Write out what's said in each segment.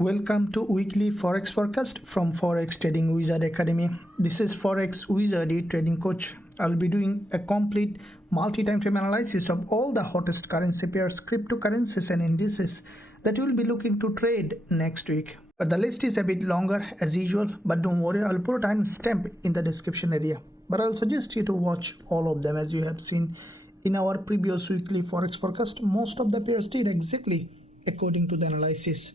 Welcome to weekly Forex forecast from Forex Trading Wizard Academy. This is Forex Wizard trading coach. I'll be doing a complete multi-time frame analysis of all the hottest currency pairs, cryptocurrencies and indices that you'll be looking to trade next week. But the list is a bit longer as usual, but don't worry, I'll put a timestamp in the description area. But I'll suggest you to watch all of them. As you have seen in our previous weekly Forex forecast, most of the pairs did exactly according to the analysis.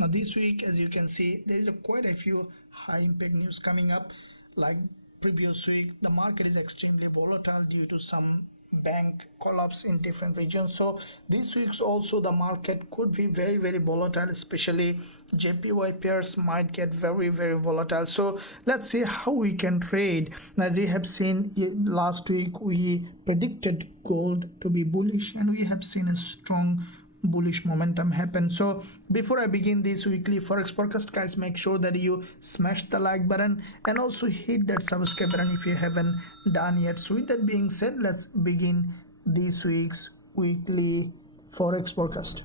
Now this week, as you can see, there is quite a few high impact news coming up. Like previous week, the market is extremely volatile due to some bank collapse in different regions. So this week's also the market could be very volatile, especially JPY pairs might get very volatile. So let's see how we can trade. As you have seen last week, we predicted gold to be bullish and we have seen a strong bullish momentum happen. So before I begin this weekly Forex forecast, guys, make sure that you smash the like button and also hit that subscribe button if you haven't done yet. So with that being said, let's begin this week's weekly Forex forecast.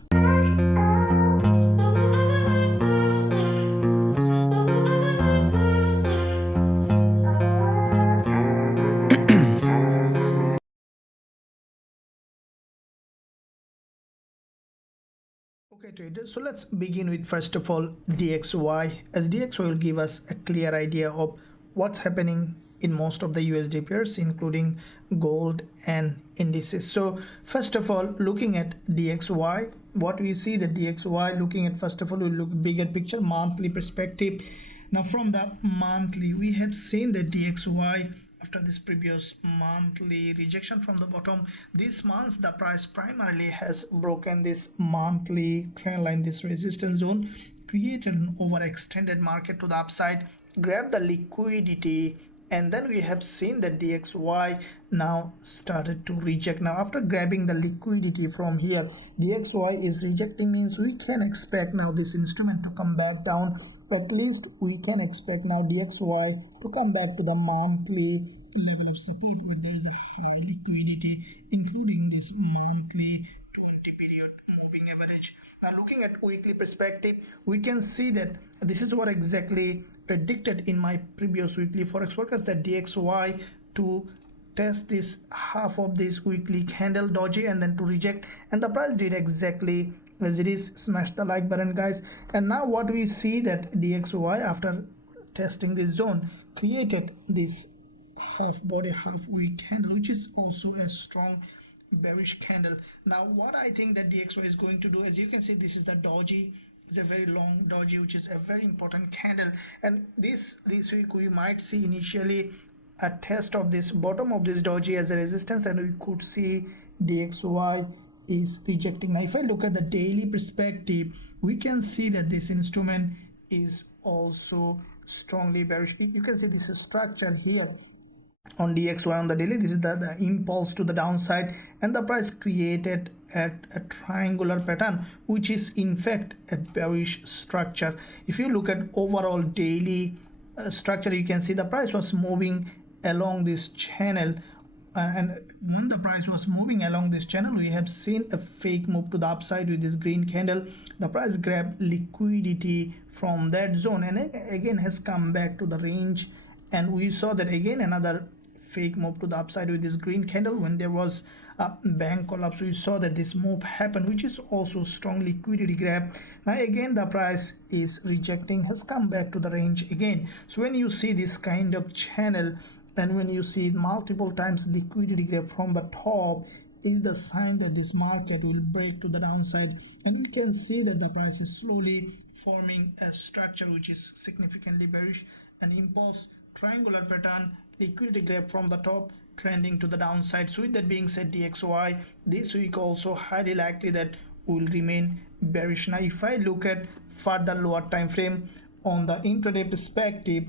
Okay traders, so let's begin with first of all DXY, as DXY will give us a clear idea of what's happening in most of the USD pairs, including gold and indices. So first of all, looking at DXY, what we see the DXY, looking at first of all, we look bigger picture, monthly perspective. Now from the monthly, we have seen the DXY after this previous monthly rejection from the bottom. This month the price primarily has broken this monthly trend line, this resistance zone, created an overextended market to the upside, grabbed the liquidity, and then we have seen that DXY now started to reject. Now after grabbing the liquidity from here, DXY is rejecting, means we can expect now this instrument to come back down. At least we can expect now DXY to come back to the monthly level of support where there is a high liquidity, including this monthly 20 period moving average. Now looking at weekly perspective, we can see that this is what exactly predicted in my previous weekly Forex forecast, that DXY to test this half of this weekly candle doji and then to reject, and the price did exactly as it is. Smash the like button, guys. And now what we see that DXY after testing this zone created this half body half week candle, which is also a strong bearish candle. Now what I think that DXY is going to do, as you can see, this is the doji. It's a very long doji, which is a very important candle, and this week we might see initially a test of this bottom of this doji as a resistance, and we could see DXY is rejecting. Now if I look at the daily perspective, we can see that this instrument is also strongly bearish. You can see this structure here on DXY on the daily. This is the impulse to the downside, and the price created at a triangular pattern, which is in fact a bearish structure. If you look at overall daily structure, you can see the price was moving along this channel, and when the price was moving along this channel, we have seen a fake move to the upside with this green candle. The price grabbed liquidity from that zone and again has come back to the range, and we saw that again another fake move to the upside with this green candle. When there was a bank collapse, we saw that this move happened, which is also strong liquidity grab. Now again the price is rejecting, has come back to the range again. So when you see this kind of channel and when you see multiple times liquidity grab from the top, is the sign that this market will break to the downside, and you can see that the price is slowly forming a structure which is significantly bearish, an impulse triangular pattern, liquidity grab from the top, trending to the downside. So with that being said, DXY this week also highly likely that will remain bearish. Now if I look at further lower time frame on the intraday perspective,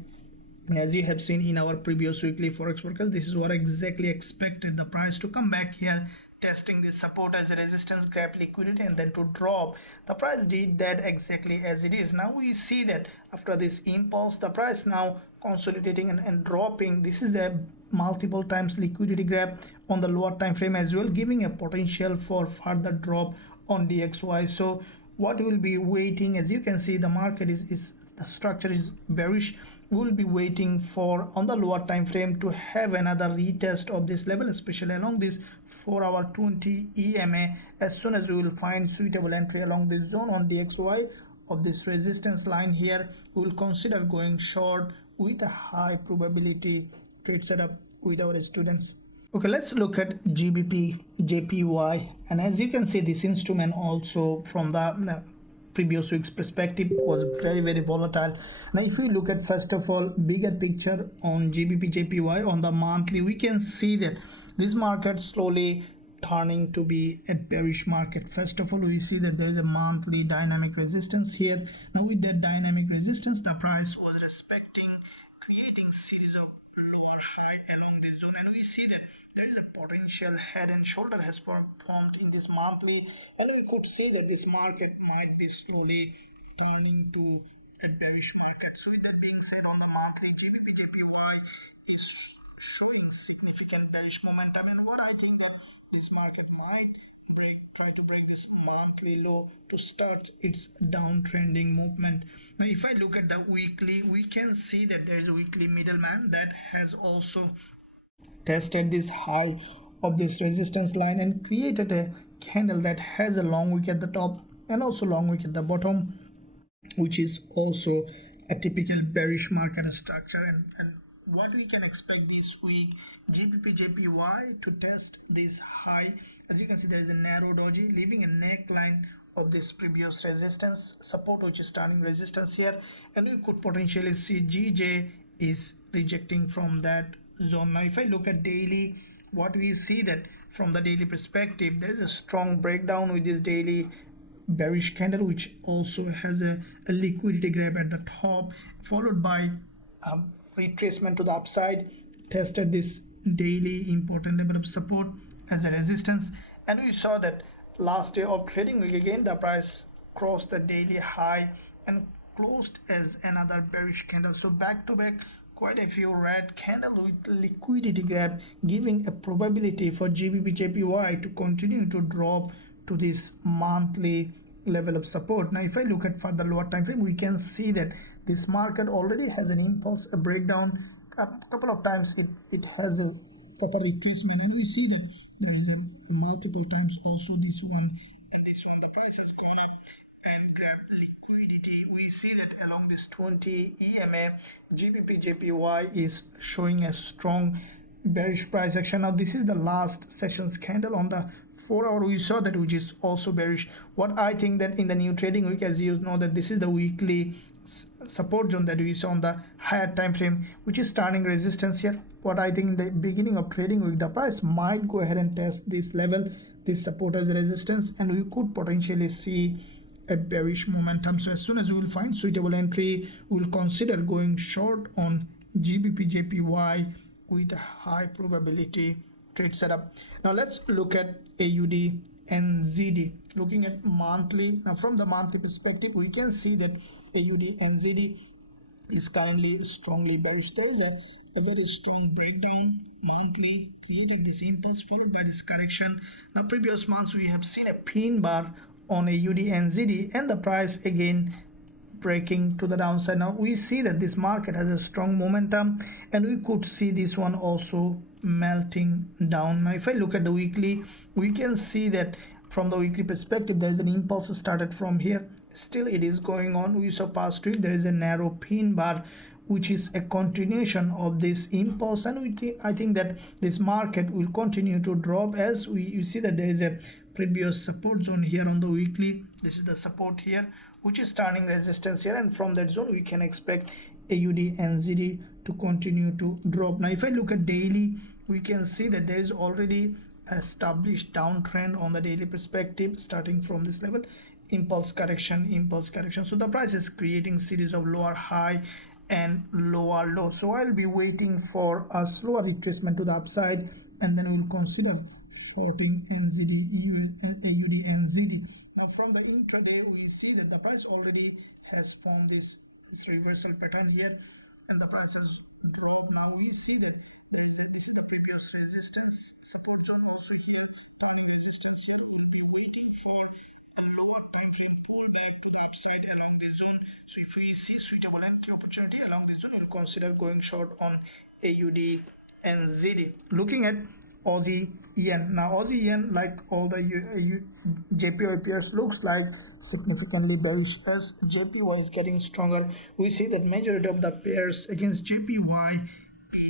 as you have seen in our previous weekly Forex forecast, this is what exactly expected the price to come back here, testing this support as a resistance, grab liquidity, and then to drop. The price did that exactly as it is. Now we see that after this impulse, the price now consolidating and dropping. This is a multiple times liquidity grab on the lower time frame as well, giving a potential for further drop on DXY. So what we will be waiting, as you can see, the market is the structure is bearish. We will be waiting for on the lower time frame to have another retest of this level, especially along this 4-hour 20 EMA. As soon as we will find suitable entry along this zone on DXY of this resistance line here, we will consider going short with a high probability trade setup with our students. Okay, let's look at GBPJPY, and as you can see, this instrument also from the previous week's perspective was very volatile. Now if we look at first of all bigger picture on GBPJPY on the monthly, we can see that this market slowly turning to be a bearish market. First of all, we see that there is a monthly dynamic resistance here. Now with that dynamic resistance, the price was respecting, creating series of lower high along this zone, and we see that there is a potential head and shoulder has formed in this monthly, and we could see that this market might be slowly turning to a bearish market. So with that being said, on the monthly, GBPJPY is showing significant bearish momentum, and what I think that this market might try to break this monthly low to start its downtrending movement. Now if I look at the weekly, we can see that there is a weekly middleman that has also tested this high of this resistance line and created a candle that has a long wick at the top and also long wick at the bottom, which is also a typical bearish market structure. And what we can expect this week, GBPJPY to test this high. As you can see, there is a narrow doji leaving a neckline of this previous resistance support, which is turning resistance here, and we could potentially see GJ is rejecting from that zone. Now if I look at daily, what we see that from the daily perspective, there is a strong breakdown with this daily bearish candle, which also has a liquidity grab at the top, followed by retracement to the upside, tested this daily important level of support as a resistance, and we saw that last day of trading week again the price crossed the daily high and closed as another bearish candle. So back to back, quite a few red candle with liquidity grab, giving a probability for GBPJPY to continue to drop to this monthly level of support. Now if I look at for the lower time frame, we can see that this market already has an impulse, a breakdown. A couple of times it has a proper retracement, and we see that there is a multiple times also this one and this one, the price has gone up and grabbed liquidity. We see that along this 20 EMA, GBPJPY is showing a strong bearish price action. Now this is the last session's candle on the 4-hour. We saw that, which is also bearish. What I think that in the new trading week, as you know, that this is the weekly support zone that we saw on the higher time frame, which is turning resistance here. What I think in the beginning of trading week, the price might go ahead and test this level, this support as resistance, and we could potentially see a bearish momentum. So as soon as we will find suitable entry, we will consider going short on GBPJPY with a high probability trade setup. Now let's look at AUDNZD. Looking at monthly, now from the monthly perspective, we can see that AUDNZD is currently strongly bearish. There is a very strong breakdown monthly, created this impulse followed by this correction. Now previous months we have seen a pin bar on AUDNZD and the price again breaking to the downside. Now we see that this market has a strong momentum, and we could see this one also melting down. Now if I look at the weekly, we can see that from the weekly perspective there is an impulse started from here, still it is going on. We saw past week there is a narrow pin bar, which is a continuation of this impulse, and I think that this market will continue to drop as you see that there is a previous support zone here on the weekly. This is the support here, which is turning resistance here, and from that zone we can expect AUDNZD to continue to drop. Now if I look at daily, we can see that there is already established downtrend on the daily perspective starting from this level, impulse correction. So the price is creating series of lower high and lower low. So I'll be waiting for a slower retracement to the upside, and then we'll consider shorting AUDNZD. Now from the intraday, we see that the price already has formed this reversal pattern here, and the price has dropped. Now we see that there is this previous resistance support zone also here, turning resistance here. We'll be waiting for a lower time frame pullback to the upside along the zone. So if we see suitable entry opportunity along the zone, we'll consider going short on AUDNZD. Looking at Aussie yen. Now Aussie yen, like all the JPY pairs, looks like significantly bearish as JPY is getting stronger. We see that majority of the pairs against JPY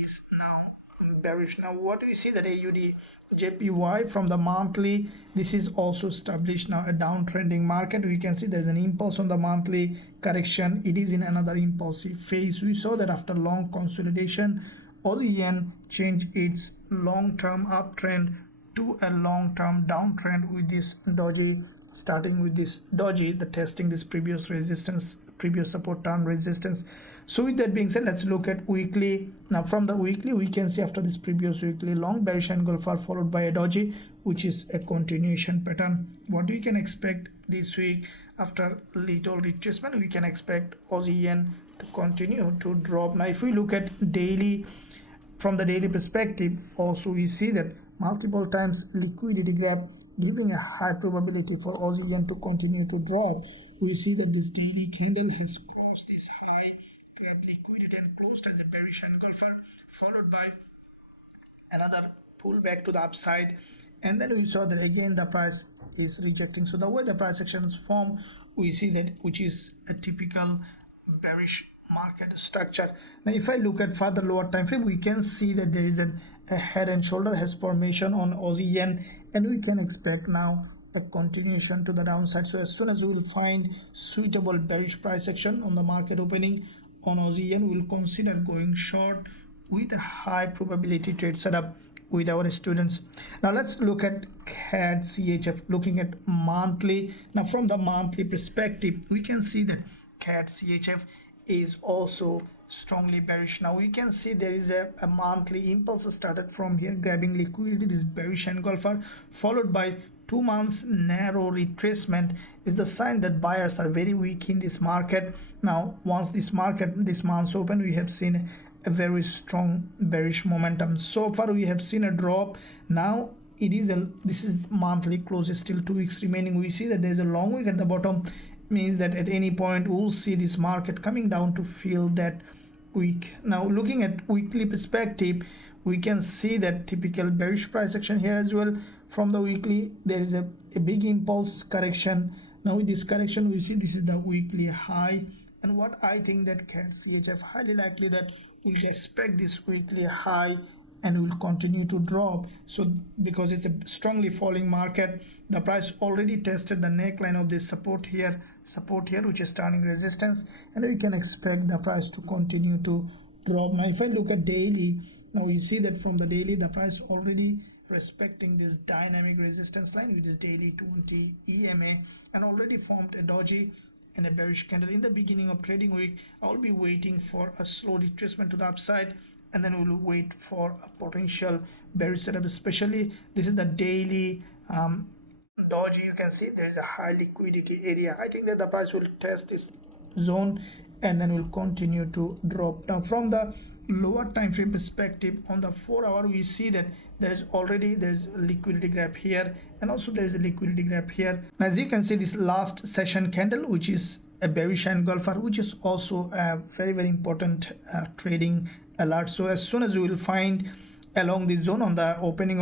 is now bearish. Now what do we see that AUDJPY from the monthly, this is also established now a downtrending market. We can see there's an impulse on the monthly correction. It is in another impulsive phase. We saw that after long consolidation, Aussie yen changed its long-term uptrend to a long-term downtrend with this doji, starting with this doji, the testing this previous resistance, previous support term resistance. So with that being said, let's look at weekly. Now from the weekly, we can see after this previous weekly long bearish engulfer followed by a doji, which is a continuation pattern. What we can expect this week after little retracement, we can expect Aussie yen to continue to drop. Now if we look at daily, from the daily perspective, also we see that multiple times liquidity gap giving a high probability for Aussie yen to continue to drop. We see that this daily candle has crossed this high liquidity and closed as a bearish engulfer, followed by another pullback to the upside, and then we saw that again the price is rejecting. So the way the price action is formed, we see that which is a typical bearish market structure. Now if I look at further lower time frame, we can see that there is a head and shoulder has formation on Aussie yen, and we can expect now a continuation to the downside. So as soon as we will find suitable bearish price action on the market opening on Aussie yen, we will consider going short with a high probability trade setup with our students. Now let's look at CADCHF, looking at monthly. Now from the monthly perspective, we can see that CADCHF is also strongly bearish. Now we can see there is a monthly impulse started from here, grabbing liquidity, this bearish engulfer, followed by 2 months narrow retracement is the sign that buyers are very weak in this market. Now once this month's open, we have seen a very strong bearish momentum. So far we have seen a drop. Now this is monthly close, is still 2 weeks remaining. We see that there is a long wick at the bottom, means that at any point we'll see this market coming down to fill that week. Now looking at weekly perspective, we can see that typical bearish price action here as well. From the weekly, there is a big impulse correction. Now with this correction, we see this is the weekly high, and what I think that CADCHF highly likely that we'll respect this weekly high and will continue to drop. So because it's a strongly falling market, the price already tested the neckline of this support here, which is turning resistance, and we can expect the price to continue to drop. Now if I look at daily, now you see that from the daily the price already respecting this dynamic resistance line with this daily 20 EMA, and already formed a doji and a bearish candle. In the beginning of trading week, I'll be waiting for a slow retracement to the upside, and then we'll wait for a potential bearish setup. Especially this is the daily doji. You can see there is a high liquidity area. I think that the price will test this zone and then will continue to drop. Now from the lower time frame perspective, on the 4 hour, we see that there's a liquidity gap here, and also there is a liquidity gap here. Now as you can see, this last session candle, which is a bearish engulfer, which is also a very important trading alert. So as soon as we will find along this zone on the opening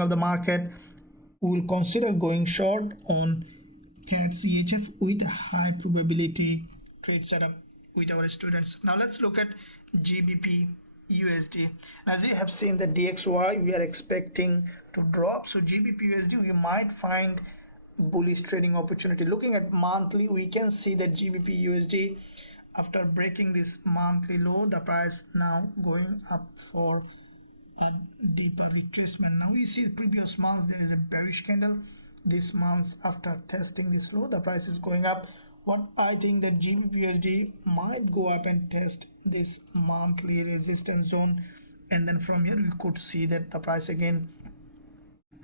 of the market, we will consider going short on CADCHF with a high probability trade setup with our students. Now let's look at GBPUSD. As you have seen the DXY, we are expecting to drop. So GBPUSD, we might find bullish trading opportunity. Looking at monthly, we can see that GBPUSD, after breaking this monthly low, the price now going up for a deeper retracement. Now we see previous months there is a bearish candle. This month, after testing this low, the price is going up. What I think that GBPUSD might go up and test this monthly resistance zone, and then from here we could see that the price again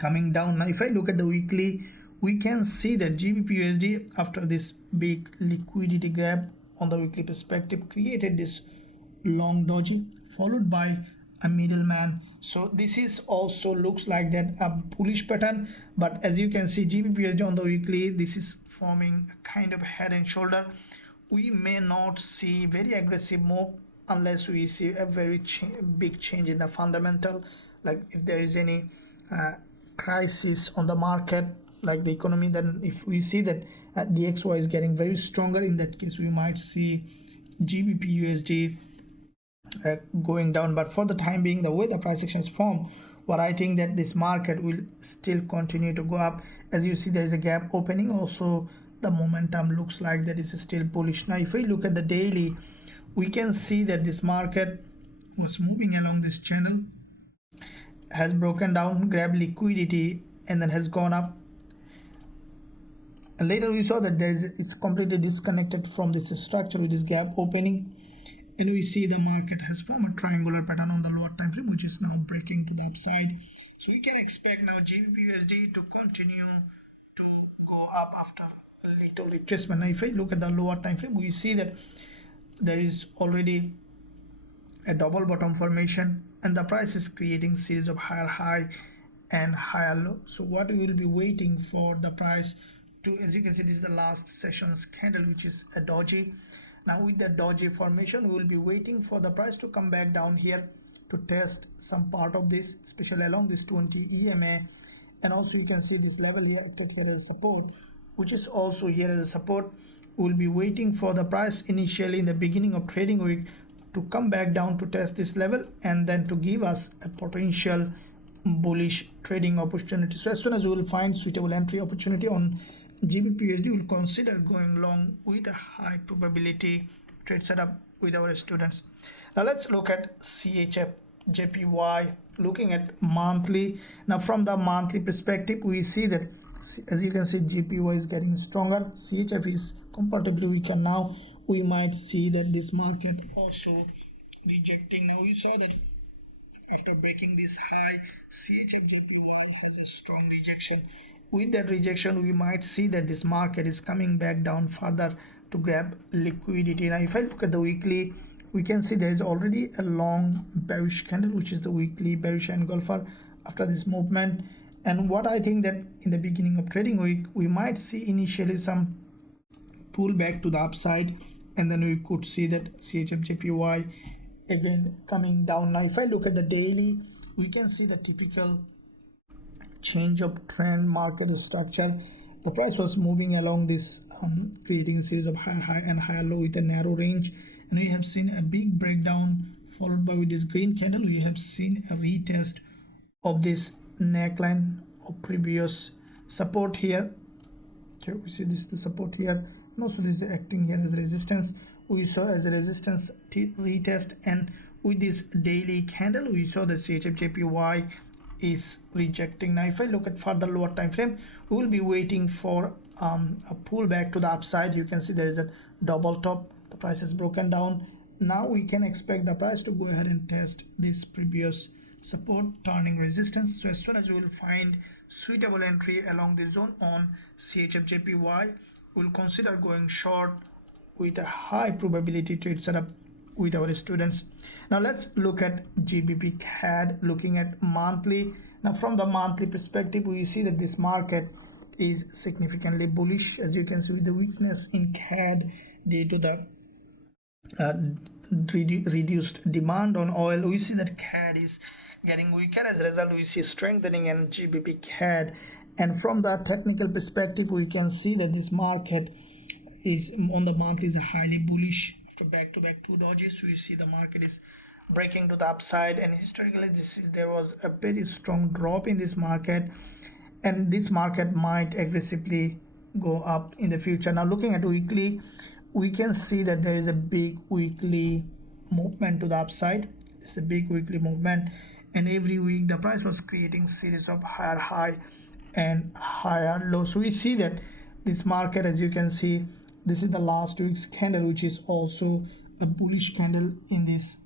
coming down. Now if I look at the weekly, we can see that GBPUSD, after this big liquidity grab on the weekly perspective, created this long doji, followed by a middleman. So this is also looks like that a bullish pattern, but as you can see GBPUSD on the weekly, this is forming a kind of head and shoulder. We may not see very aggressive move unless we see a very big change in the fundamental, like if there is any crisis on the market like the economy. Then if we see that DXY is getting very stronger, in that case we might see GBPUSD going down. But for the time being, the way the price action is formed, what I think that this market will still continue to go up. As you see, there is a gap opening. Also the momentum looks like that is still bullish. Now if we look at the daily, we can see that this market was moving along this channel, has broken down, grabbed liquidity, and then has gone up. And later we saw that it's completely disconnected from this structure with this gap opening, and we see the market has formed a triangular pattern on the lower time frame, which is now breaking to the upside. So we can expect now GBPUSD to continue to go up after a little retracement. Now if I look at the lower time frame, we see that there is already a double bottom formation, and the price is creating series of higher high and higher low. So what we will be waiting for the price to, as you can see, this is the last session's candle, which is a doji. Now with the doji formation, we will be waiting for the price to come back down here to test some part of this, especially along this 20 EMA. And also you can see this level here, take here as support, which is also here as a support. We will be waiting for the price initially in the beginning of trading week to come back down to test this level, and then to give us a potential bullish trading opportunity. So as soon as we will find suitable entry opportunity on GBPUSD, we will consider going long with a high probability trade setup with our students. Now let's look at CHFJPY, looking at monthly. Now from the monthly perspective, we see that, as you can see, JPY is getting stronger, CHF is comparatively weaker. Now we might see that this market also rejecting. Now we saw that after breaking this high, CHFJPY has a strong rejection. With that rejection, we might see that this market is coming back down further to grab liquidity. Now if I look at the weekly, we can see there is already a long bearish candle, which is the weekly bearish engulfer after this movement. And what I think that in the beginning of trading week, we might see initially some pullback to the upside, and then we could see that CHFJPY again coming down. Now if I look at the daily, we can see the typical change of trend market structure. The price was moving along this creating a series of higher high and higher low with a narrow range, and we have seen a big breakdown followed by, with this green candle, we have seen a retest of this neckline of previous support here. Okay, we see this, the support here, and also this is acting here as resistance. We saw as a resistance retest, and with this daily candle we saw the CHFJPY is rejecting. Now if I look at further lower time frame, we will be waiting for a pullback to the upside. You can see there is a double top, the price is broken down. Now we can expect the price to go ahead and test this previous support, turning resistance. So as soon as we will find suitable entry along the zone on CHFJPY, we will consider going short with a high probability trade setup with our students. Now let's look at GBPCAD, looking at monthly. Now from the monthly perspective, we see that this market is significantly bullish, as you can see, with the weakness in CAD due to the reduced demand on oil. We see that CAD is getting weaker. As a result, we see strengthening in GBPCAD. And from the technical perspective, we can see that this market is on the month is highly bullish. After back-to-back two dojis, we see the market is breaking to the upside, and historically there was a very strong drop in this market, and this market might aggressively go up in the future. Now looking at weekly, we can see that there is a big weekly movement to the upside. It's a big weekly movement, and every week the price was creating series of higher high and higher low. So we see that this market, as you can see, this is the last week's candle, which is also a bullish candle in this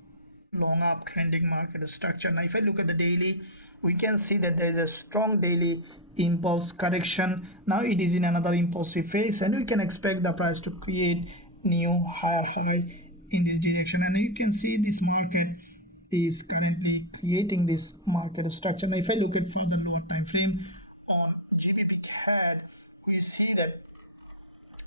long uptrending market structure. Now if I look at the daily, we can see that there is a strong daily impulse correction. Now it is in another impulsive phase, and we can expect the price to create new higher high in this direction. And you can see this market is currently creating this market structure. Now if I look at further lower time frame on GBPCAD, we see that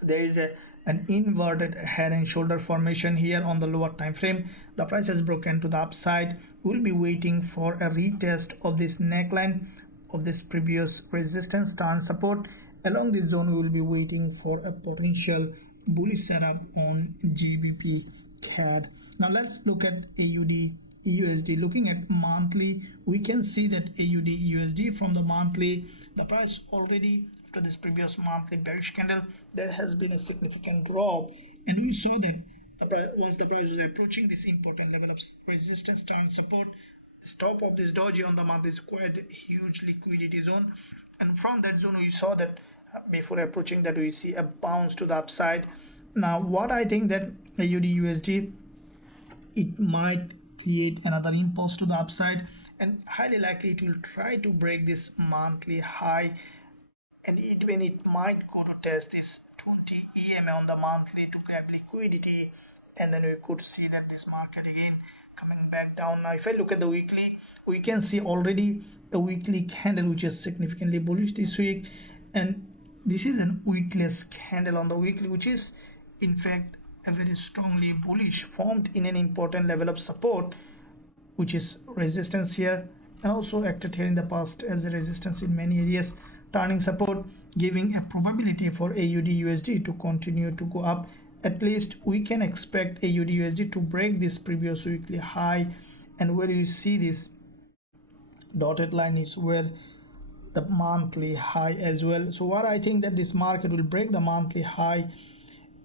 there is an inverted head and shoulder formation here on the lower time frame. The price has broken to the upside. We'll be waiting for a retest of this neckline of this previous resistance turn support. Along this zone, we will be waiting for a potential bullish setup on GBPCAD. Now let's look at AUDUSD. Looking at monthly, we can see that AUDUSD from the monthly, the price already after this previous monthly bearish candle, there has been a significant drop, and we saw that once the price was approaching this important level of resistance turn support, the top of this doji on the month is quite a huge liquidity zone, and from that zone we saw that before approaching that we see a bounce to the upside. Now what I think that AUDUSD, it might create another impulse to the upside, and highly likely it will try to break this monthly high, and even it might go to test this 20 EMA on the monthly to grab liquidity, and then we could see that this market again coming back down. Now if I look at the weekly, we can see already a weekly candle which is significantly bullish this week, and this is an wickless candle on the weekly, which is in fact a very strongly bullish, formed in an important level of support, which is resistance here, and also acted here in the past as a resistance in many areas, turning support, giving a probability for AUDUSD to continue to go up. At least we can expect AUDUSD to break this previous weekly high, and where you see this dotted line is where the monthly high as well. So what I think that this market will break the monthly high,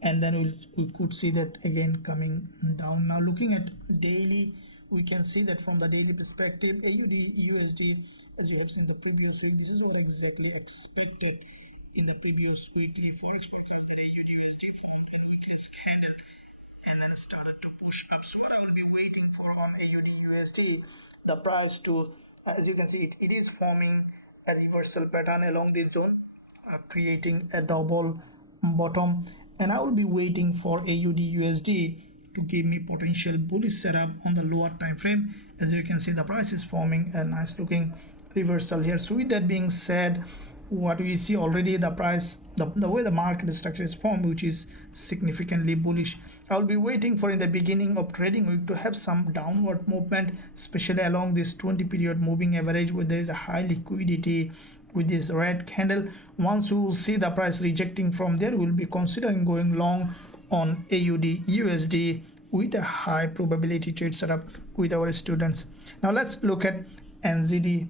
and then we could see that again coming down. Now looking at daily, we can see that from the daily perspective, AUDUSD, as you have seen the previous week, this is what exactly expected in the previous weekly Forex market, that AUDUSD formed a wickless candle and then started to push up. So what I will be waiting for on AUDUSD, the price to, as you can see, it is forming a reversal pattern along this zone, creating a double bottom, and I will be waiting for AUDUSD to give me potential bullish setup on the lower time frame. As you can see, the price is forming a nice looking reversal here. So with that being said, what we see already, the price, the way the market structure is formed, which is significantly bullish, I will be waiting for in the beginning of trading week to have some downward movement, especially along this 20 period moving average where there is a high liquidity with this red candle. Once we will see the price rejecting from there, we will be considering going long on AUDUSD with a high probability trade setup with our students. Now let's look at NZDJPY.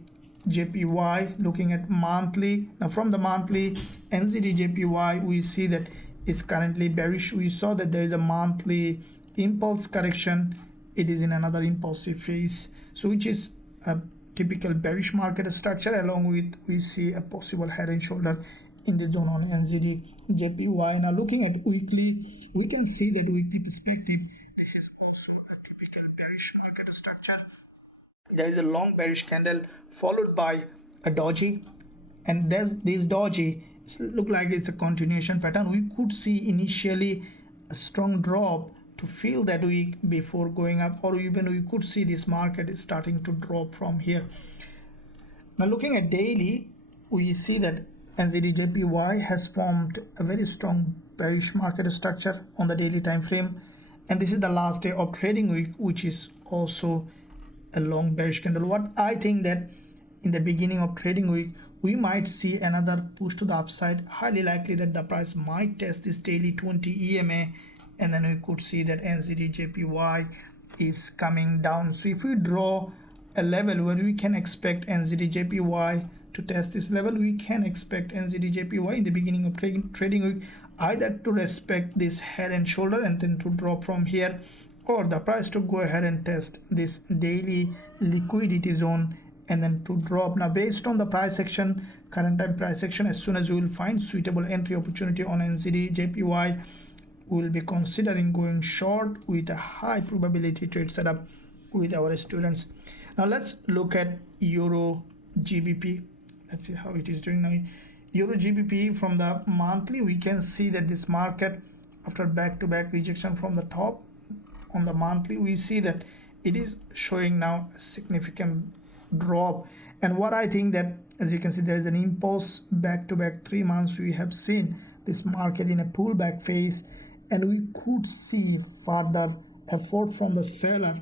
Looking at monthly, now from the monthly NZDJPY, we see that it's currently bearish. We saw that there is a monthly impulse correction. It is in another impulsive phase, so which is a typical bearish market structure. Along with, we see a possible head and shoulder in the zone on NZDJPY. Now looking at weekly, we can see that weekly perspective, this is also a typical bearish market structure. There is a long bearish candle followed by a doji, and this doji look like it's a continuation pattern. We could see initially a strong drop to fill that week before going up, or even we could see this market is starting to drop from here. Now looking at daily, we see that NZDJPY has formed a very strong bearish market structure on the daily time frame, and this is the last day of trading week, which is also a long bearish candle. What I think that in the beginning of trading week, we might see another push to the upside. Highly likely that the price might test this daily 20 EMA, and then we could see that NZDJPY is coming down. So if we draw a level where we can expect NZDJPY to test this level, we can expect NZDJPY in the beginning of trading week either to respect this head and shoulder and then to drop from here, or the price to go ahead and test this daily liquidity zone and then to drop. Now based on the price action, current time price action, as soon as we will find suitable entry opportunity on NZDJPY, we will be considering going short with a high probability trade setup with our students. Now let's look at EURGBP. Let's see how it is doing now. EURGBP from the monthly, we can see that this market, after back-to-back rejection from the top on the monthly, we see that it is showing now a significant drop. And what I think that, as you can see, there is an impulse back to back 3 months. We have seen this market in a pullback phase, and we could see further effort from the seller.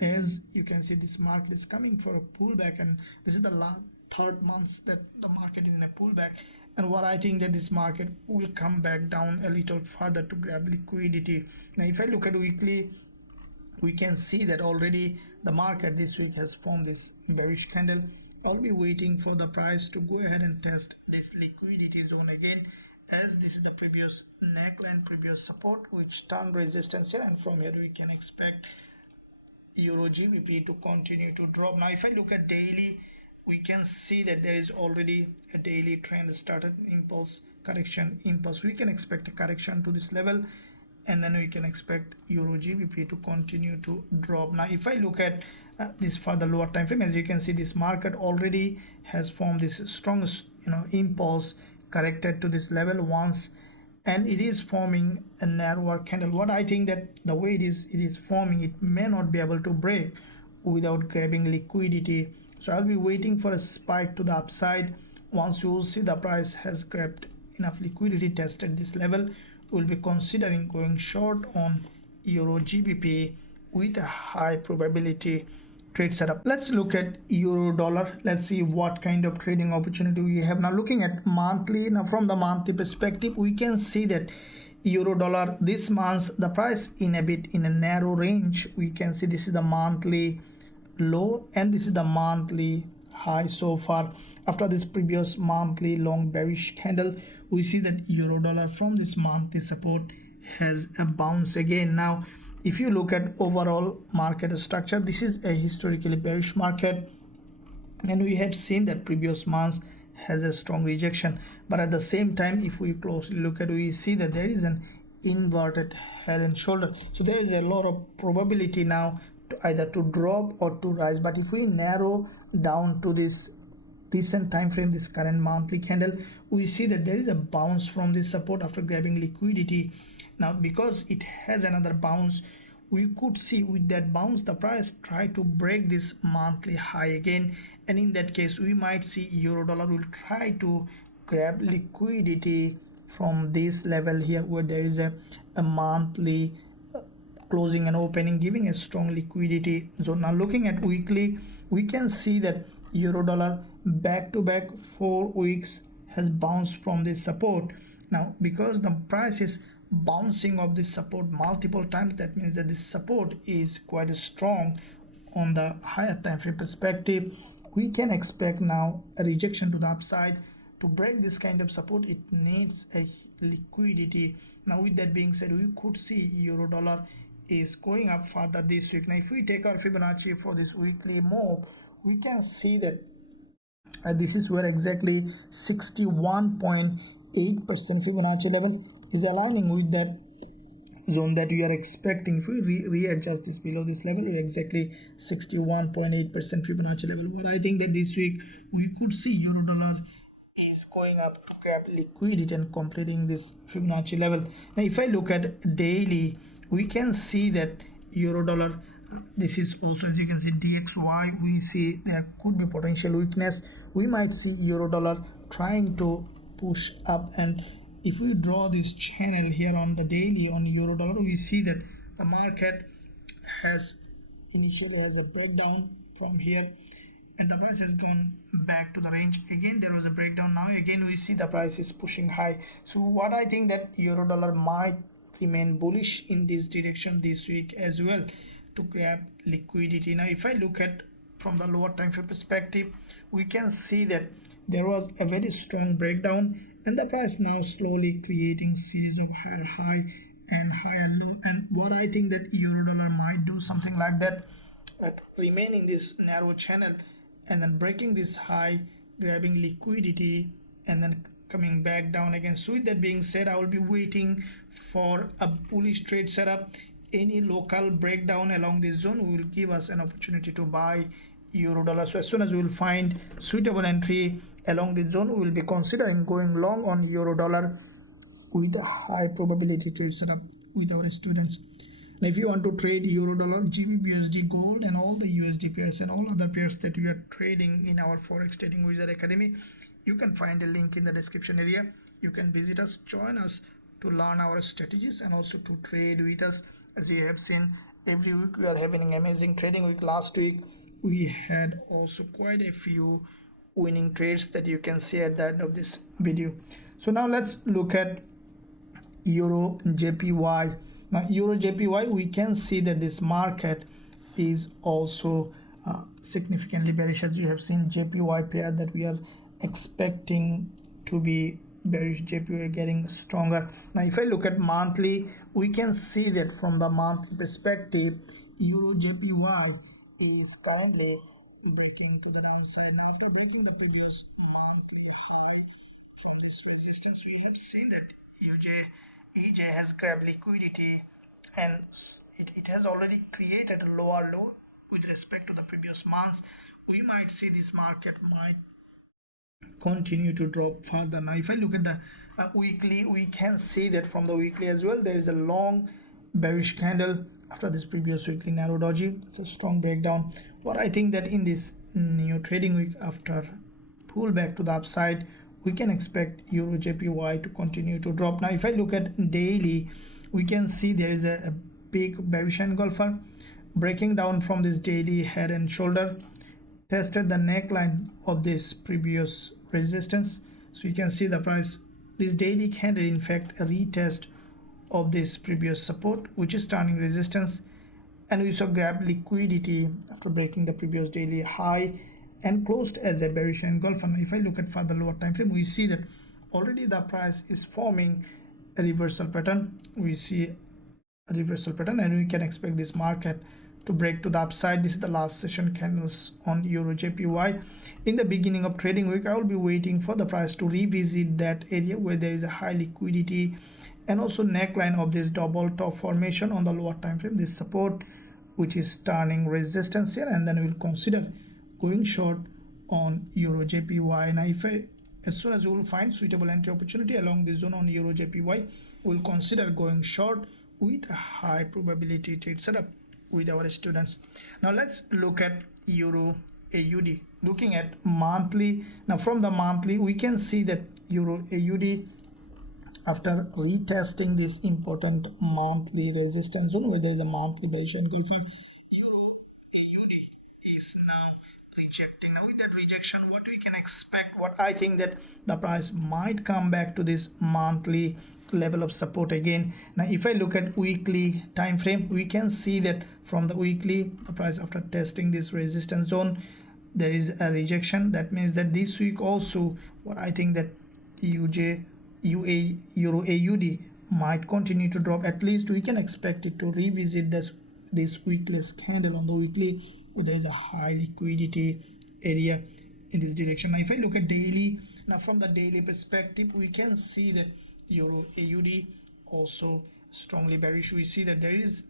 As you can see, this market is coming for a pullback, and this is the last 3rd month that the market is in a pullback. And what I think that this market will come back down a little further to grab liquidity. Now if I look at weekly, we can see that already the market this week has formed this bearish candle. I'll be waiting for the price to go ahead and test this liquidity zone again, as this is the previous neckline, previous support, which turned resistance here, and from here we can expect EURGBP to continue to drop. Now if I look at daily, we can see that there is already a daily trend started, impulse, correction, impulse. We can expect a correction to this level, and then we can expect EURGBP to continue to drop. Now if I look at this for the lower time frame, as you can see, this market already has formed this strongest impulse, corrected to this level once, and it is forming a narrower candle. What I think that the way it is forming, it may not be able to break without grabbing liquidity. So I'll be waiting for a spike to the upside. Once you will see the price has grabbed enough liquidity, tested this level, we'll be considering going short on EURGBP with a high probability trade setup. Let's look at euro dollar. Let's see what kind of trading opportunity we have. Now looking at monthly, now from the monthly perspective, we can see that euro dollar this month, the price in a narrow range. We can see this is the monthly low and this is the monthly high so far. After this previous monthly long bearish candle, we see that euro dollar from this monthly support has a bounce again. Now if you look at overall market structure, this is a historically bearish market, and we have seen that previous months has a strong rejection. But at the same time, if we closely look at, we see that there is an inverted head and shoulder. So there is a lot of probability now to either to drop or to rise. But if we narrow down to this recent time frame, this current monthly candle, we see that there is a bounce from this support after grabbing liquidity. Now because it has another bounce, we could see with that bounce the price try to break this monthly high again, and in that case we might see euro dollar will try to grab liquidity from this level here, where there is a monthly closing and opening giving a strong liquidity. So now looking at weekly, we can see that euro dollar back to back 4 weeks has bounced from this support. Now because the price is bouncing off this support multiple times, that means that this support is quite strong on the higher time frame perspective. We can expect now a rejection to the upside. To break this kind of support, it needs a liquidity. Now with that being said, we could see euro dollar is going up further this week. Now if we take our Fibonacci for this weekly move, we can see that this is where exactly 61.8% Fibonacci level is aligning with that zone that we are expecting. If we readjust this below this level, it's exactly 61.8% Fibonacci level. But I think that this week we could see euro dollar is going up to grab liquidity and completing this Fibonacci level. Now if I look at daily, we can see that euro dollar, this is also, as you can see, DXY, we see there could be potential weakness. We might see euro dollar trying to push up, and if we draw this channel here on the daily on euro dollar, we see that the market has initially has a breakdown from here, and the price has gone back to the range. Again there was a breakdown. Now again we see the price is pushing high. So what I think that euro dollar might remain bullish in this direction this week as well to grab liquidity. Now if I look at from the lower time frame perspective, we can see that there was a very strong breakdown, and the price now slowly creating series of higher high and higher low. And what I think that euro dollar might do something like that, remain in this narrow channel and then breaking this high, grabbing liquidity, and then coming back down again. So with that being said, I will be waiting for a bullish trade setup. Any local breakdown along this zone will give us an opportunity to buy euro dollar. So as soon as we will find suitable entry along this zone, we will be considering going long on euro dollar with a high probability trade setup with our students. Now if you want to trade euro dollar, GBPUSD, gold, and all the USD pairs and all other pairs that we are trading in our Forex Trading Wizard Academy, you can find a link in the description area. You can visit us, join us to learn our strategies and also to trade with us. As you have seen, every week we are having an amazing trading week. Last week we had also quite a few winning trades that you can see at the end of this video. So now let's look at EURJPY. Now EURJPY, we can see that this market is also significantly bearish. As you have seen, JPY pair that we are expecting to be bearish, JPY getting stronger. Now if I look at monthly, we can see that from the monthly perspective, EURJPY is currently breaking to the downside. Now after breaking the previous monthly high from this resistance, we have seen that EJ has grabbed liquidity and it has already created a lower low with respect to the previous months. We might see this market might continue to drop further. Now if I look at the weekly, we can see that from the weekly as well, there is a long bearish candle after this previous weekly narrow doji. It's a strong breakdown. What I think that in this new trading week, after pullback to the upside, we can expect EURJPY to continue to drop. Now if I look at daily, we can see there is a big bearish engulfer breaking down from this daily head and shoulder, tested the neckline of this previous resistance. So you can see the price, this daily candle, in fact a retest of this previous support, which is turning resistance, and we saw grab liquidity after breaking the previous daily high and closed as a bearish engulfer. Now if I look at further lower time frame, we see that already the price is forming a reversal pattern. We see a reversal pattern and we can expect this market to break to the upside. This is the last session candles on EURJPY. In the beginning of trading week, I will be waiting for the price to revisit that area where there is a high liquidity and also neckline of this double top formation on the lower time frame, this support which is turning resistance here, and then we will consider going short on EURJPY. Now if as soon as we will find suitable entry opportunity along this zone on EURJPY, we will consider going short with a high probability trade setup with our students. Now let's look at EURAUD. Looking at monthly, now from the monthly we can see that EURAUD, after retesting this important monthly resistance zone where there is a monthly bearish engulfer, EURAUD is now rejecting. Now with that rejection, what we can expect, what I think that the price might come back to this monthly level of support again. Now if I look at weekly time frame, we can see that from the weekly, the price after testing this resistance zone, there is a rejection. That means that this week also, what I think that EURAUD might continue to drop. At least we can expect it to revisit this weekless candle on the weekly where there is a high liquidity area in this direction. Now if I look at daily, now from the daily perspective, we can see that EURAUD also strongly bearish. We see that there is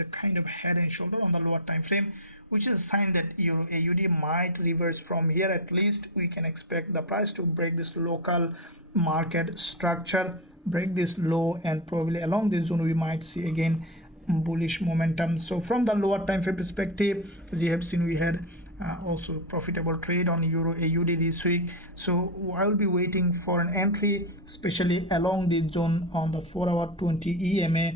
a kind of head and shoulder on the lower time frame, which is a sign that EURAUD might reverse from here. At least we can expect the price to break this local market structure, break this low, and probably along this zone we might see again bullish momentum. So from the lower time frame perspective, as you have seen, we had also profitable trade on EURAUD this week. So I will be waiting for an entry, especially along the zone on the 4-hour 20 EMA.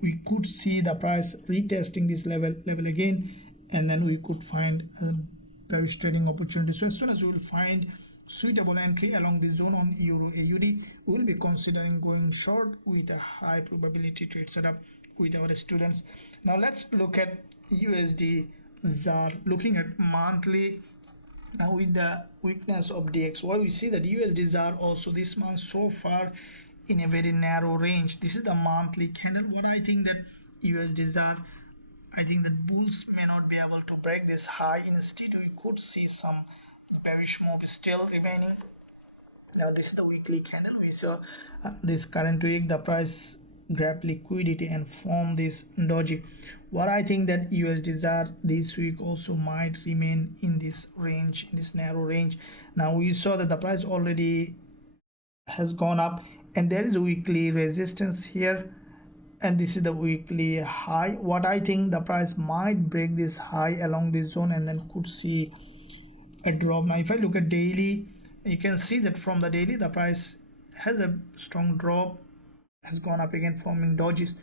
We could see the price retesting this level again, and then we could find a bearish trading opportunity. So as soon as we will find suitable entry along the zone on EURAUD, we will be considering going short with a high probability trade setup with our students. Now let's look at USDZAR. Looking at monthly, now with the weakness of DXY, we see that USDZAR also this month so far in a very narrow range. This is the monthly candle. What I think that USDZAR, I think that bulls may not be able to break this high. Instead, we could see some bearish move still remaining. Now this is the weekly candle. We saw this current week the price grab liquidity and form this doji. What I think that USDZAR this week also might remain in this range, in this narrow range. Now we saw that the price already has gone up and there is a weekly resistance here and this is the weekly high. What I think, the price might break this high along this zone and then could see a drop. Now if I look at daily, you can see that from the daily the price has a strong drop, has gone up again, forming dojis.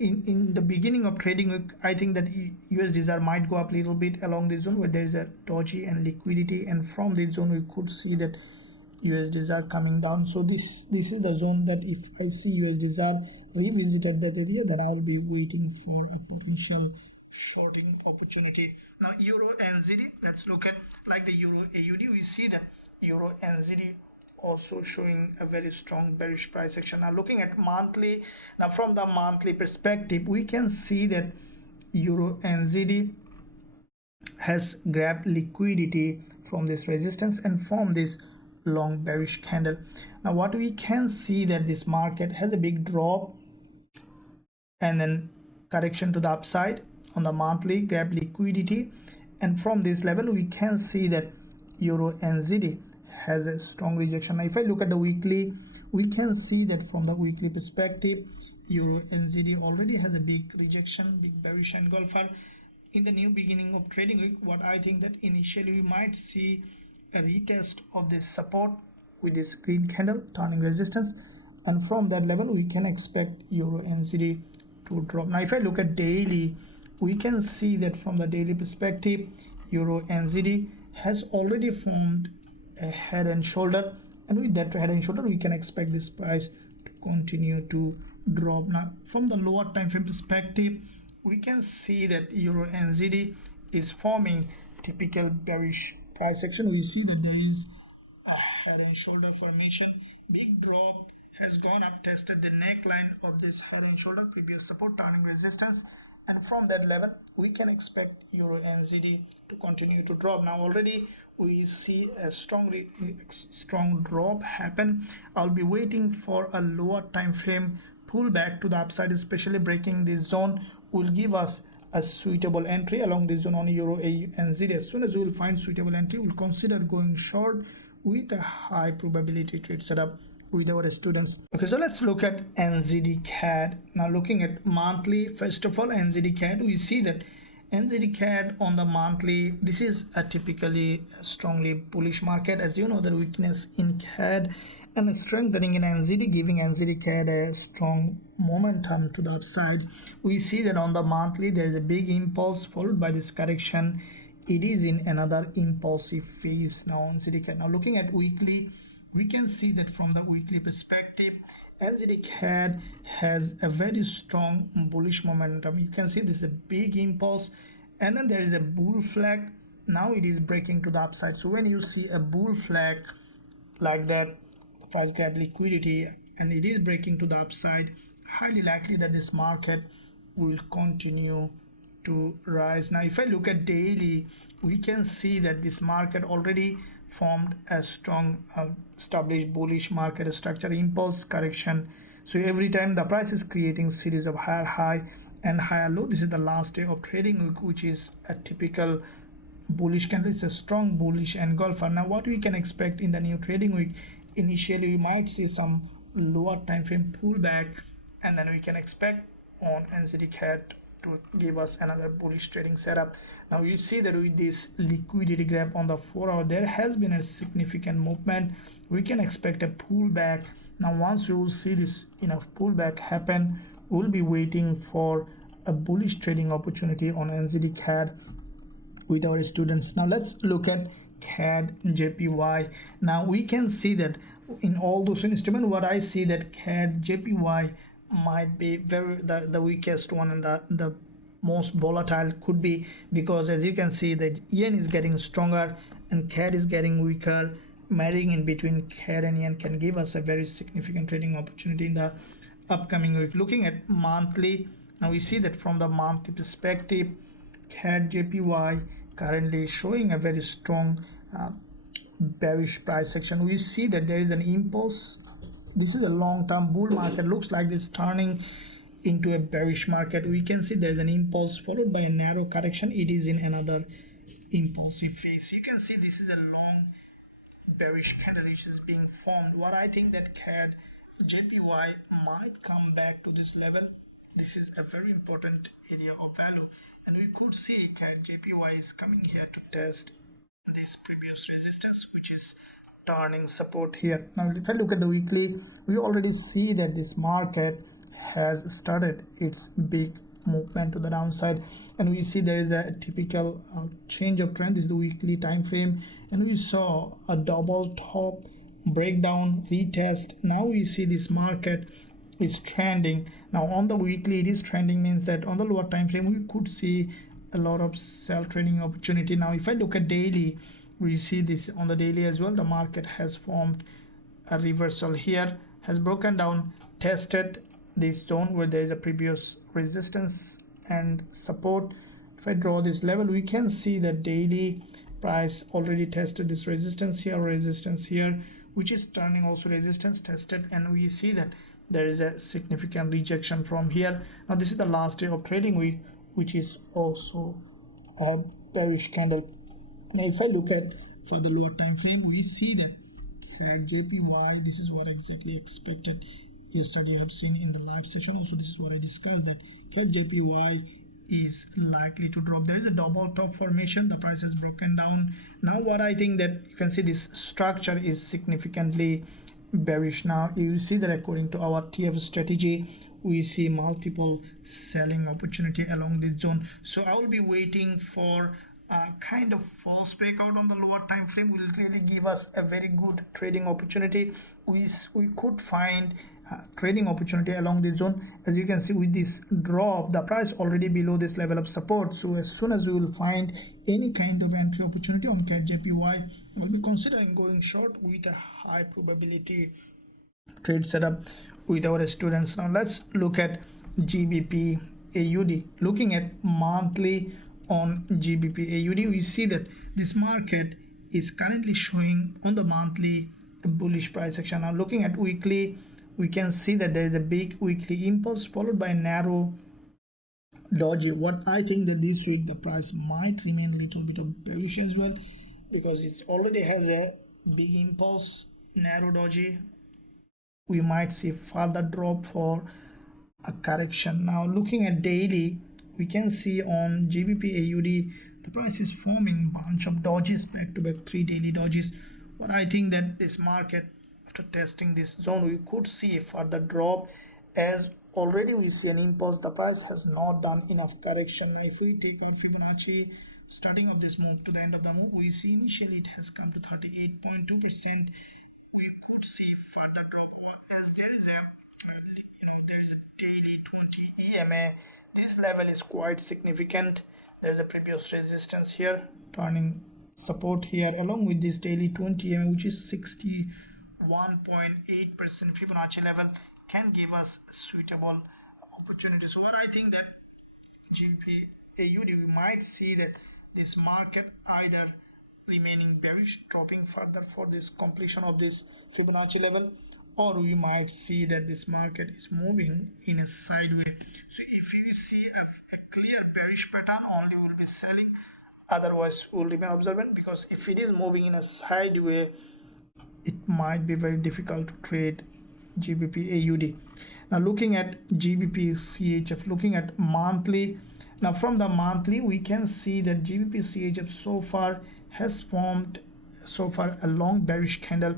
In the beginning of trading week, I think that USDZAR might go up a little bit along this zone where there is a doji and liquidity, and from this zone we could see that USDZAR coming down. So this is the zone that if I see USDZAR revisited that area, then I'll be waiting for a potential shorting opportunity. Now EURNZD, let's look at like the Euro AUD. We see that EURNZD also showing a very strong bearish price action. Now looking at monthly, now from the monthly perspective, we can see that EURNZD has grabbed liquidity from this resistance and from this long bearish candle. Now what we can see that this market has a big drop and then correction to the upside on the monthly, grab liquidity, and from this level we can see that EURNZD has a strong rejection. Now if I look at the weekly, we can see that from the weekly perspective, EURNZD already has a big rejection, big bearish engulfer. In the new beginning of trading week, what I think that initially we might see a retest of this support with this green candle turning resistance, and from that level we can expect EURNZD to drop. Now if I look at daily, we can see that from the daily perspective, EURNZD has already formed a head and shoulder, and with that head and shoulder we can expect this price to continue to drop. Now from the lower time frame perspective, we can see that EURNZD is forming typical bearish price action. We see that there is a head and shoulder formation, big drop, has gone up, tested the neckline of this head and shoulder, previous support, turning resistance, and from that level we can expect EURNZD to continue to drop. Now already we see a strong drop happen. I'll be waiting for a lower time frame pullback to the upside, especially breaking this zone will give us a suitable entry along this zone on EURNZD. As soon as we will find suitable entry, we'll consider going short with a high probability trade setup with our students. Okay, so let's look at NZDCAD. Now looking at monthly, first of all, NZDCAD, we see that NZDCAD on the monthly, this is a typically strongly bullish market. As you know, the weakness in CAD and strengthening in NZD, giving NZDCAD a strong momentum to the upside. We see that on the monthly there is a big impulse followed by this correction. It is in another impulsive phase now on NZDCAD. Now looking at weekly, we can see that from the weekly perspective, NZDCAD has a very strong bullish momentum. You can see this is a big impulse and then there is a bull flag. Now it is breaking to the upside. So when you see a bull flag like that, the price grab liquidity and it is breaking to the upside, highly likely that this market will continue to rise. Now if I look at daily, we can see that this market already formed a strong established bullish market structure, impulse, correction. So every time the price is creating series of higher high and higher low. This is the last day of trading week, which is a typical bullish candle. It's a strong bullish engulfer. Now what we can expect in the new trading week, initially we might see some lower time frame pullback, and then we can expect on NZDCAD to give us another bullish trading setup. Now you see that with this liquidity grab on the 4 hour, there has been a significant movement. We can expect a pullback. Now once you will see this enough pullback happen, we'll be waiting for a bullish trading opportunity on NZDCAD with our students. Now let's look at CADJPY. Now we can see that in all those instruments, what I see that CADJPY might be the weakest one and the most volatile, could be because as you can see that yen is getting stronger and CAD is getting weaker. Marrying in between CAD and yen can give us a very significant trading opportunity in the upcoming week. Looking at monthly, now we see that from the monthly perspective, CADJPY currently showing a very strong bearish price action. We see that there is an impulse. This is a long-term bull market, looks like this turning into a bearish market. We can see there's an impulse followed by a narrow correction. It is in another impulsive phase. You can see this is a long bearish candle which is being formed. What I think that CADJPY might come back to this level This is a very important area of value, and we could see CADJPY is coming here to test this previous resistance, which is turning support here. Now if I look at the weekly, we already see that this market has started its big movement to the downside, and we see there is a typical change of trend. This is the weekly time frame, and we saw a double top breakdown retest. Now we see this market is trending. Now on the weekly it is trending, means that on the lower time frame we could see a lot of sell trading opportunity. Now if I look at daily, we see this on the daily as well. The market has formed a reversal here, has broken down, tested this zone where there is a previous resistance and support. If I draw this level, we can see that daily price already tested this resistance here, which is turning also resistance tested, and we see that there is a significant rejection from here. Now this is the last day of trading week, which is also a bearish candle. Now if I look at for the lower time frame, we see that CADJPY, this is what exactly expected. Yesterday you have seen in the live session also, this is what I discussed, that CADJPY is likely to drop. There is a double top formation, the price has broken down. Now what I think that you can see, this structure is significantly bearish. Now you see that according to our TF strategy, we see multiple selling opportunity along this zone. So I will be waiting for a kind of false breakout on the lower time frame will really give us a very good trading opportunity. We could find trading opportunity along this zone. As you can see, with this drop, the price already below this level of support. So as soon as we will find any kind of entry opportunity on CADJPY, we'll be considering going short with a high probability trade setup with our students. Now let's look at GBPAUD. Looking at monthly on GBPAUD, we see that this market is currently showing on the monthly a bullish price action. Now looking at weekly, we can see that there is a big weekly impulse followed by a narrow doji. What I think that this week the price might remain a little bit of bearish as well, because it already has a big impulse, narrow doji. We might see further drop for a correction. Now looking at daily, we can see on GBPAUD the price is forming bunch of dojis, back to back 3 daily dojis. But I think that this market, after testing this zone, we could see a further drop, as already we see an impulse. The price has not done enough correction. Now if we take our Fibonacci starting of this move to the end of the move, we see initially it has come to 38.2%. We could see further drop, as there is a daily 20 EMA. This level is quite significant. There's a previous resistance here, turning support here, along with this daily 20 EMA, which is 61.8% Fibonacci level, can give us a suitable opportunity. So what I think that GBPAUD, we might see that this market either remaining bearish, dropping further for this completion of this Fibonacci level, or we might see that this market is moving in a sideways. So if you see a clear bearish pattern, only will be selling, otherwise will remain observant, because if it is moving in a sideways, it might be very difficult to trade GBPAUD. Now looking at GBPCHF, looking at monthly. Now from the monthly, we can see that GBPCHF so far has formed a long bearish candle.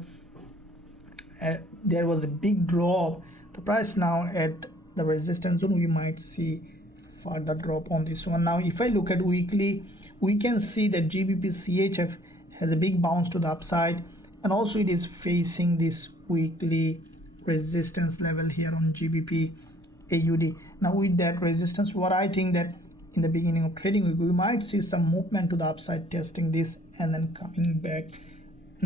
There was a big drop. The price now at the resistance zone, we might see further drop on this one. Now if I look at weekly, we can see that GBPCHF has a big bounce to the upside, and also it is facing this weekly resistance level here on GBPAUD. Now with that resistance, what I think that in the beginning of trading week, we might see some movement to the upside, testing this and then coming back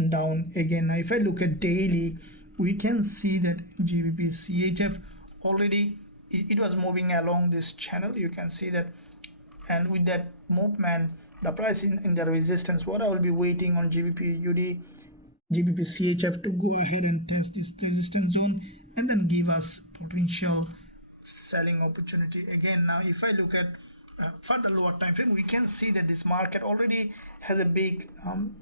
down again. Now if I look at daily, we can see that GBPCHF already it was moving along this channel, you can see that, and with that movement the price in the resistance. What I will be waiting on GBPAUD, GBPCHF to go ahead and test this resistance zone and then give us potential selling opportunity again. Now if I look at for the lower time frame, we can see that this market already has a big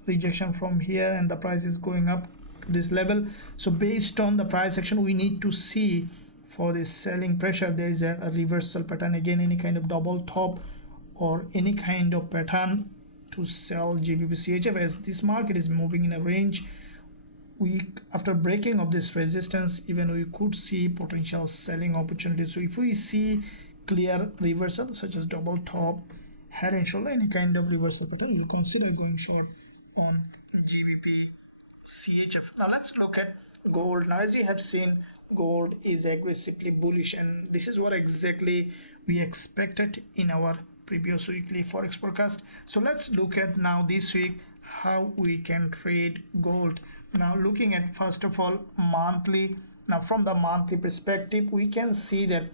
rejection from here, and the price is going up to this level. So based on the price action, we need to see for this selling pressure, there is a reversal pattern again, any kind of double top or any kind of pattern to sell GBPCHF, as this market is moving in a range. After breaking of this resistance, even we could see potential selling opportunities. So if we see clear reversal such as double top, head and shoulder, any kind of reversal pattern, we'll consider going short on GBPCHF. Now let's look at gold. Now as you have seen, gold is aggressively bullish, and this is what exactly we expected in our previous weekly forex forecast. So let's look at now this week how we can trade gold. Now looking at first of all monthly. Now from the monthly perspective, we can see that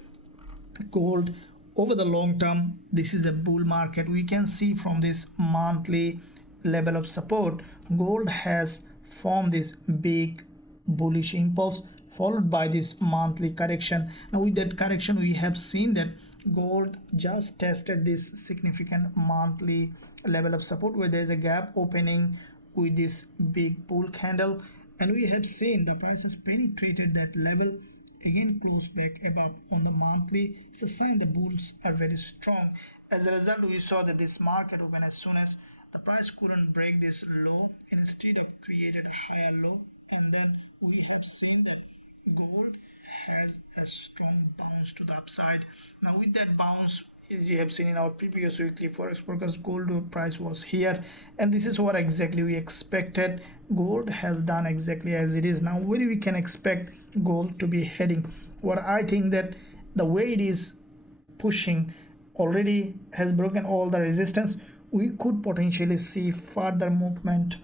gold over the long term, this is a bull market. We can see from this monthly level of support, gold has formed this big bullish impulse followed by this monthly correction. Now with that correction, we have seen that gold just tested this significant monthly level of support where there is a gap opening with this big bull candle, and we have seen the price has penetrated that level, again closed back above on the monthly. It's a sign the bulls are very strong. As a result, we saw that this market opened as soon as the price couldn't break this low, and instead of created a higher low, and then we have seen that gold has a strong bounce to the upside. Now with that bounce, as you have seen in our previous weekly forex forecast, gold price was here, and this is what exactly we expected. Gold has done exactly as it is. Now where we can expect gold to be heading? What I think that the way it is pushing already has broken all the resistance. We could potentially see further movement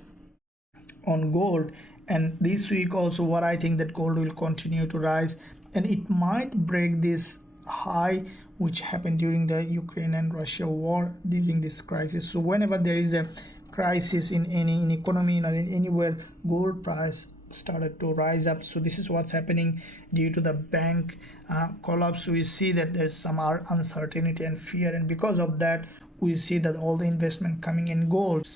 on gold, and this week also what I think that gold will continue to rise, and it might break this high which happened during the Ukraine and Russia war during this crisis. So whenever there is a crisis in any economy or in anywhere, gold price started to rise up. So this is what's happening due to the bank collapse. We see that there's some uncertainty and fear, and because of that we see that all the investment coming in gold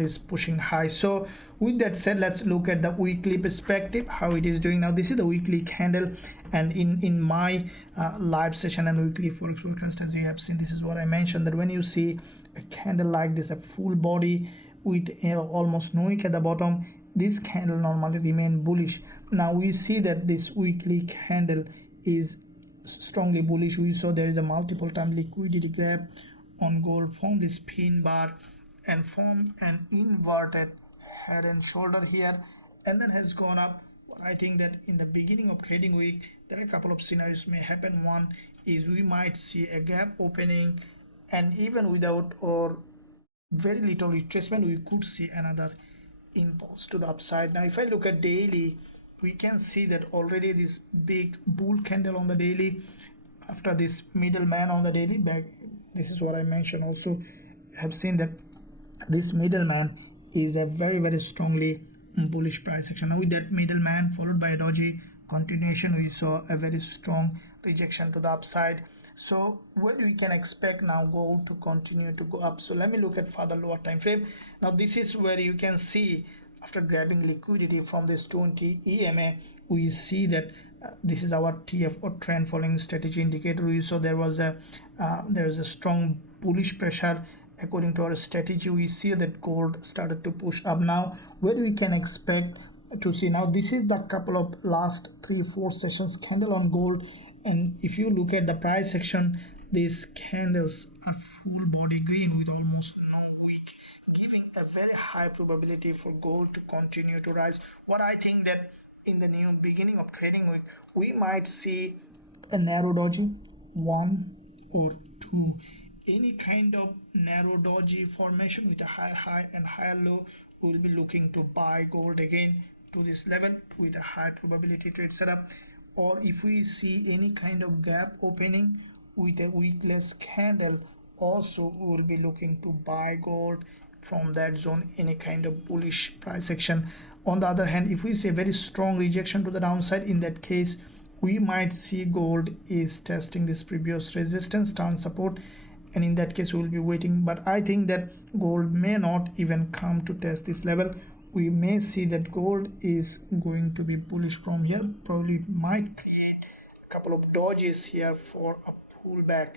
is pushing high. So with that said, let's look at the weekly perspective, how it is doing. Now this is the weekly candle, and in my live session and weekly forex forecast, as you have seen, this is what I mentioned, that when you see a candle like this, a full body with almost no wick at the bottom, this candle normally remain bullish. Now we see that this weekly candle is strongly bullish. We saw there is a multiple time liquidity grab on gold from this pin bar and form an inverted head and shoulder here, and then has gone up. I think that in the beginning of trading week, there are a couple of scenarios may happen. One is we might see a gap opening, and even without or very little retracement, we could see another impulse to the upside. Now if I look at daily, we can see that already this big bull candle on the daily, after this middleman on the daily back, this is what I mentioned also, have seen that this middleman is a very strongly bullish price action. Now with that middleman followed by a doji continuation, we saw a very strong rejection to the upside. So where we can expect now gold to continue to go up? So let me look at further lower time frame. Now this is where you can see after grabbing liquidity from this 20 EMA, we see that this is our TF or trend following strategy indicator. We saw there is a strong bullish pressure. According to our strategy, we see that gold started to push up. Now where we can expect to see, now this is the couple of last 3-4 sessions candle on gold, and if you look at the price section, these candles are full body green with almost no wick, giving a very high probability for gold to continue to rise. What I think that in the new beginning of trading week, we might see a narrow doji, 1 or 2, any kind of narrow doji formation with a higher high and higher low. We will be looking to buy gold again to this level with a high probability trade setup. Or if we see any kind of gap opening with a wickless candle, also we will be looking to buy gold from that zone, any kind of bullish price action. On the other hand, if we see a very strong rejection to the downside, in that case we might see gold is testing this previous resistance turn support, and in that case we will be waiting. But I think that gold may not even come to test this level. We may see that gold is going to be bullish from here. Probably might create couple of dodges here for a pullback,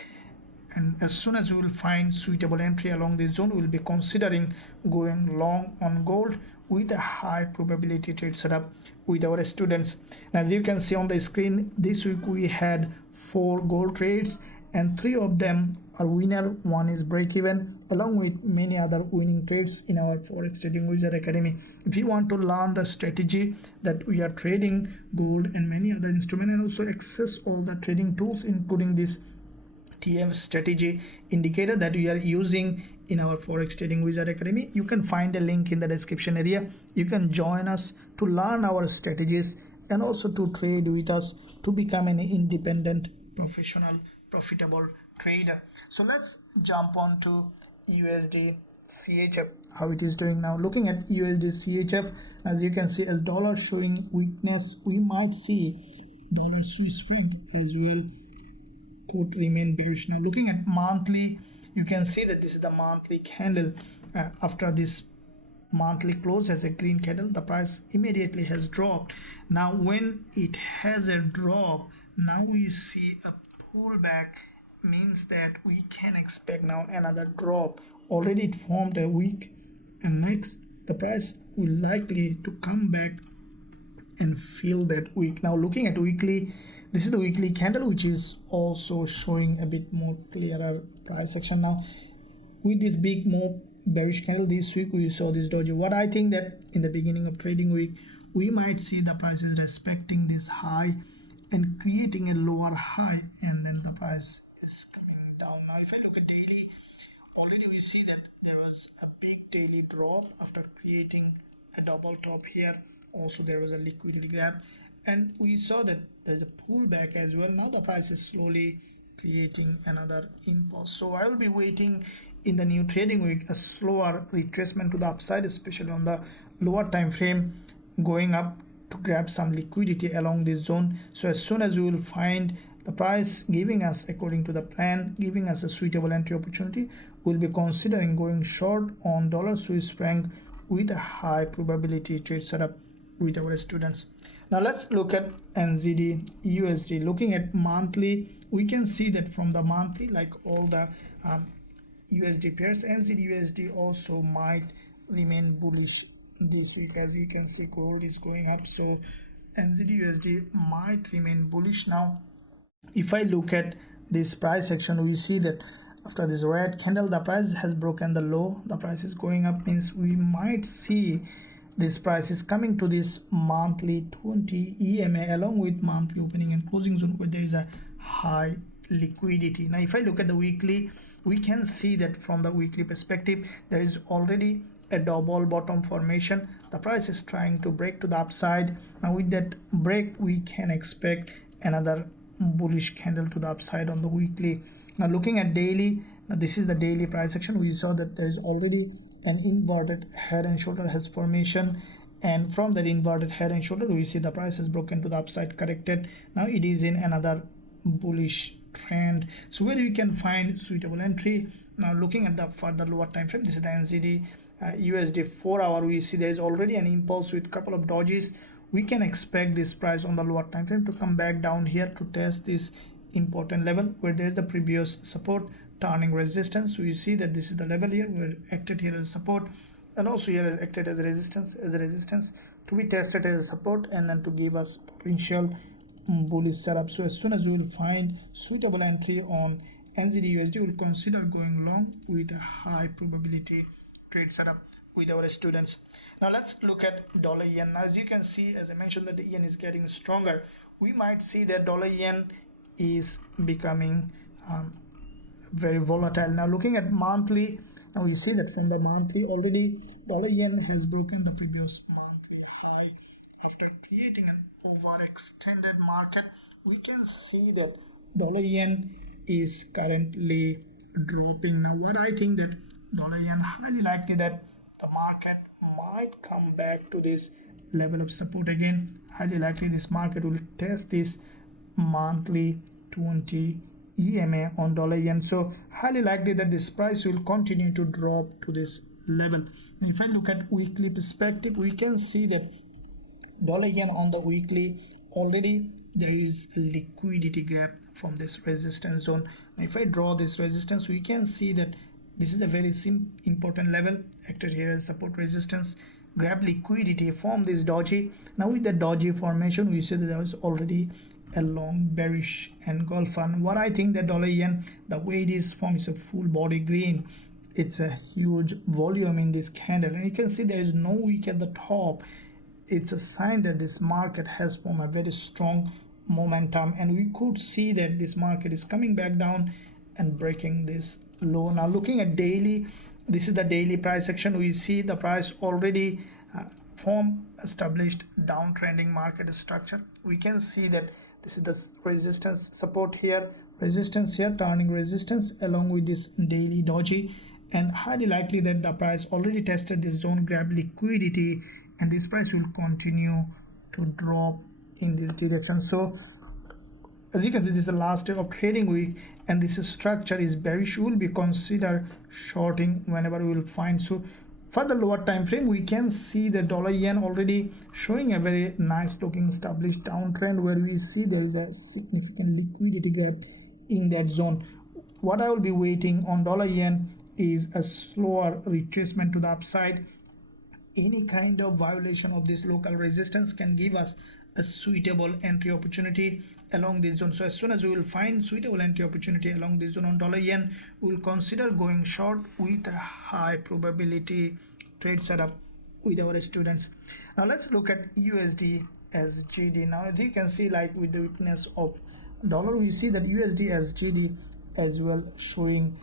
and as soon as we will find suitable entry along this zone, we will be considering going long on gold with a high probability trade setup with our students. And as you can see on the screen, this week we had 4 gold trades and 3 of them are winner, 1 is break even, along with many other winning trades in our Forex Trading Wizard Academy. If you want to learn the strategy that we are trading gold and many other instruments, and also access all the trading tools including this TF strategy indicator that we are using in our Forex Trading Wizard Academy, you can find a link in the description area. You can join us to learn our strategies and also to trade with us to become an independent, professional, profitable trader. So let's jump on to USD CHF, how it is doing now. Looking at USD CHF, as you can see, as dollar showing weakness, we might see dollar Swiss franc as well could remain bearish. Now looking at monthly, you can see that this is the monthly candle. After this monthly close as a green candle, the price immediately has dropped. Now when it has a drop, now we see a pullback, means that we can expect now another drop. Already it formed a wick, and next the price will likely to come back and fill that wick. Now looking at weekly, this is the weekly candle which is also showing a bit more clearer price action. Now with this big move bearish candle this week, we saw this dojo. What I think that in the beginning of trading week, we might see the prices respecting this high and creating a lower high, and then the price is coming down. Now if I look at daily, already we see that there was a big daily drop after creating a double top here. Also there was a liquidity grab, and we saw that there's a pullback as well. Now the price is slowly creating another impulse. So I will be waiting in the new trading week a slower retracement to the upside, especially on the lower time frame, going up to grab some liquidity along this zone. So as soon as we will find the price giving us according to the plan, giving us a suitable entry opportunity, we'll be considering going short on dollar Swiss franc with a high probability trade setup with our students. Now let's look at NZDUSD. Looking at monthly, we can see that from the monthly, like all the USD pairs, NZDUSD also might remain bullish this week. As you can see, gold is going up, so NZDUSD might remain bullish. Now if I look at this price action, we see that after this red candle, the price has broken the low, the price is going up, means we might see this price is coming to this monthly 20 EMA along with monthly opening and closing zone where there is a high liquidity. Now if I look at the weekly, we can see that from the weekly perspective, there is already a double bottom formation. The price is trying to break to the upside. Now with that break, we can expect another bullish candle to the upside on the weekly. Now looking at daily, now this is the daily price action. We saw that there is already an inverted head and shoulder has formation, and from that inverted head and shoulder we see the price has broken to the upside, corrected. Now it is in another bullish trend, so where you can find suitable entry. Now looking at the further lower time frame, this is the NZD USD 4 hour, we see there is already an impulse with couple of dodges. We can expect this price on the lower time frame to come back down here to test this important level where there is the previous support turning resistance. So you see that this is the level here where acted here as a support, and also here is acted as a resistance to be tested as a support, and then to give us potential bullish setup. So as soon as we will find suitable entry on NZDUSD, we will consider going long with a high probability trade setup with our students. Now let's look at dollar yen. Now as you can see, as I mentioned, that the yen is getting stronger. We might see that dollar yen is becoming very volatile. Now looking at monthly, now you see that from the monthly already dollar yen has broken the previous monthly high after creating an overextended market. We can see that dollar yen is currently dropping. Now what I think that dollar yen, highly likely that the market might come back to this level of support again. Highly likely this market will test this monthly 20 EMA on dollar yen. So highly likely that this price will continue to drop to this level. If I look at weekly perspective, we can see that dollar yen on the weekly already there is a liquidity grab from this resistance zone. Now if I draw this resistance, we can see that this is a very important level, acted here as support resistance, grab liquidity from this doji. Now with the doji formation, we see that there was already a long bearish engulfing. What I think that dollar yen, the way it is formed, is a full body green. It's a huge volume in this candle, and you can see there is no wick at the top. It's a sign that this market has formed a very strong momentum, and we could see that this market is coming back down and breaking this low. Now looking at daily, this is the daily price action. We see the price already form established downtrending market structure. We can see that this is the resistance, support here, resistance here, turning resistance along with this daily doji, and highly likely that the price already tested this zone, grab liquidity, and this price will continue to drop in this direction. So as you can see, this is the last day of trading week, and this structure is bearish. Will be consider shorting whenever we will find. So for the lower time frame, we can see the dollar yen already showing a very nice looking established downtrend, where we see there is a significant liquidity gap in that zone. What I will be waiting on dollar yen is a slower retracement to the upside. Any kind of violation of this local resistance can give us a suitable entry opportunity along this zone. So as soon as we will find suitable entry opportunity along this zone on dollar yen, we will consider going short with a high probability trade setup with our students. Now let's look at USDZAR. Now as you can see, like with the weakness of dollar, we see that USDZAR as well showing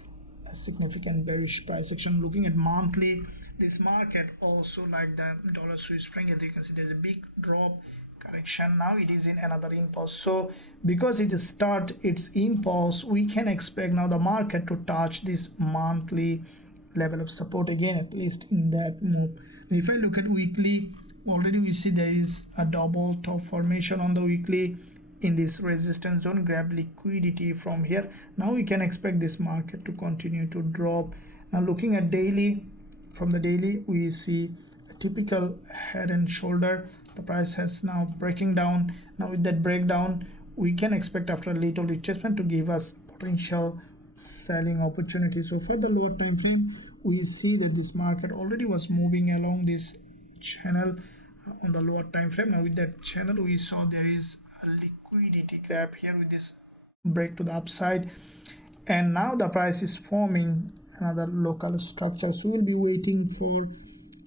a significant bearish price action. Looking at monthly, this market also like the dollar Swiss franc, as you can see, there's a big drop correction. Now it is in another impulse. So because it start its impulse, we can expect now the market to touch this monthly level of support again, at least in that move. If I look at weekly, already we see there is a double top formation on the weekly in this resistance zone, grab liquidity from here. Now we can expect this market to continue to drop. Now looking at daily, from the daily we see a typical head and shoulder. The price has now breaking down. Now with that breakdown, we can expect after a little retracement to give us potential selling opportunity. So for the lower time frame, we see that this market already was moving along this channel on the lower time frame. Now with that channel, we saw there is a liquidity grab here with this break to the upside, and now the price is forming another local structure. So we'll be waiting for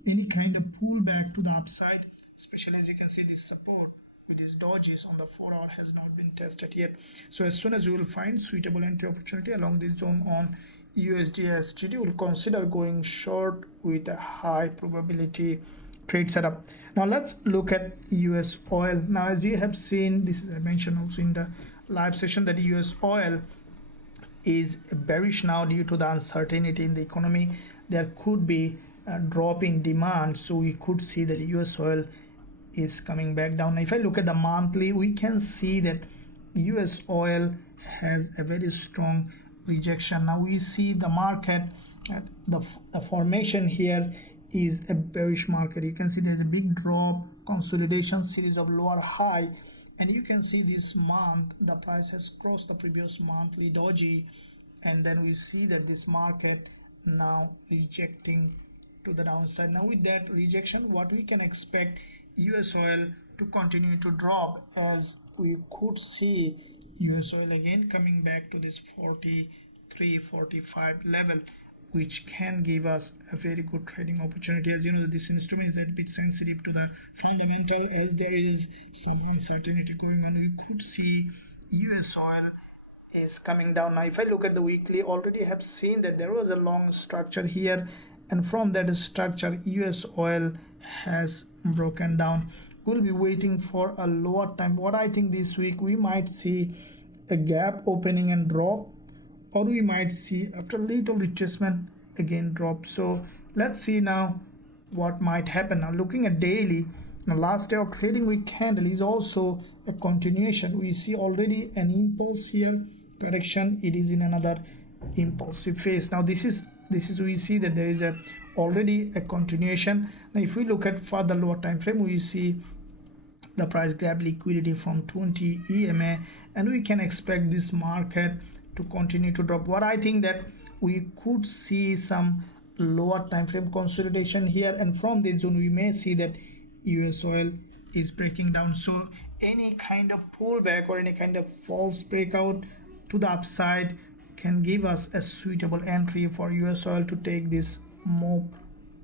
any kind of pullback to the upside, especially as you can see this support with these dojis on the 4 hour has not been tested yet. So as soon as we will find suitable entry opportunity along this zone on USDSGD, we'll consider going short with a high probability trade setup. Now let's look at US oil. Now as you have seen, this is I mentioned also in the live session that US oil is bearish now due to the uncertainty in the economy. There could be a drop in demand, so we could see that US oil is coming back down. Now if I look at the monthly, we can see that US oil has a very strong rejection. Now we see the market, the formation here is a bearish market. You can see there's a big drop, consolidation, series of lower high, and you can see this month the price has crossed the previous monthly doji, and then we see that this market now rejecting to the downside. Now with that rejection, what we can expect US oil to continue to drop, as we could see US oil again coming back to this 43-45 level, which can give us a very good trading opportunity. As you know, this instrument is a bit sensitive to the fundamental, as there is some uncertainty going on. We could see US oil is coming down. Now if I look at the weekly, already have seen that there was a long structure here, and from that structure US oil has broken down. We'll be waiting for a lower time. What I think this week we might see a gap opening and drop, or we might see after a little retracement again drop. So let's see now what might happen. Now looking at daily, the last day of trading week candle is also a continuation. We see already an impulse here, correction, it is in another impulsive phase. Now this is we see that there is already a continuation. Now if we look at further lower time frame, we see the price grab liquidity from 20thMar, and we can expect this market to continue to drop. What I think that we could see some lower time frame consolidation here, and from this zone we may see that USOIL is breaking down. So any kind of pullback or any kind of false breakout to the upside can give us a suitable entry for USOIL to take this move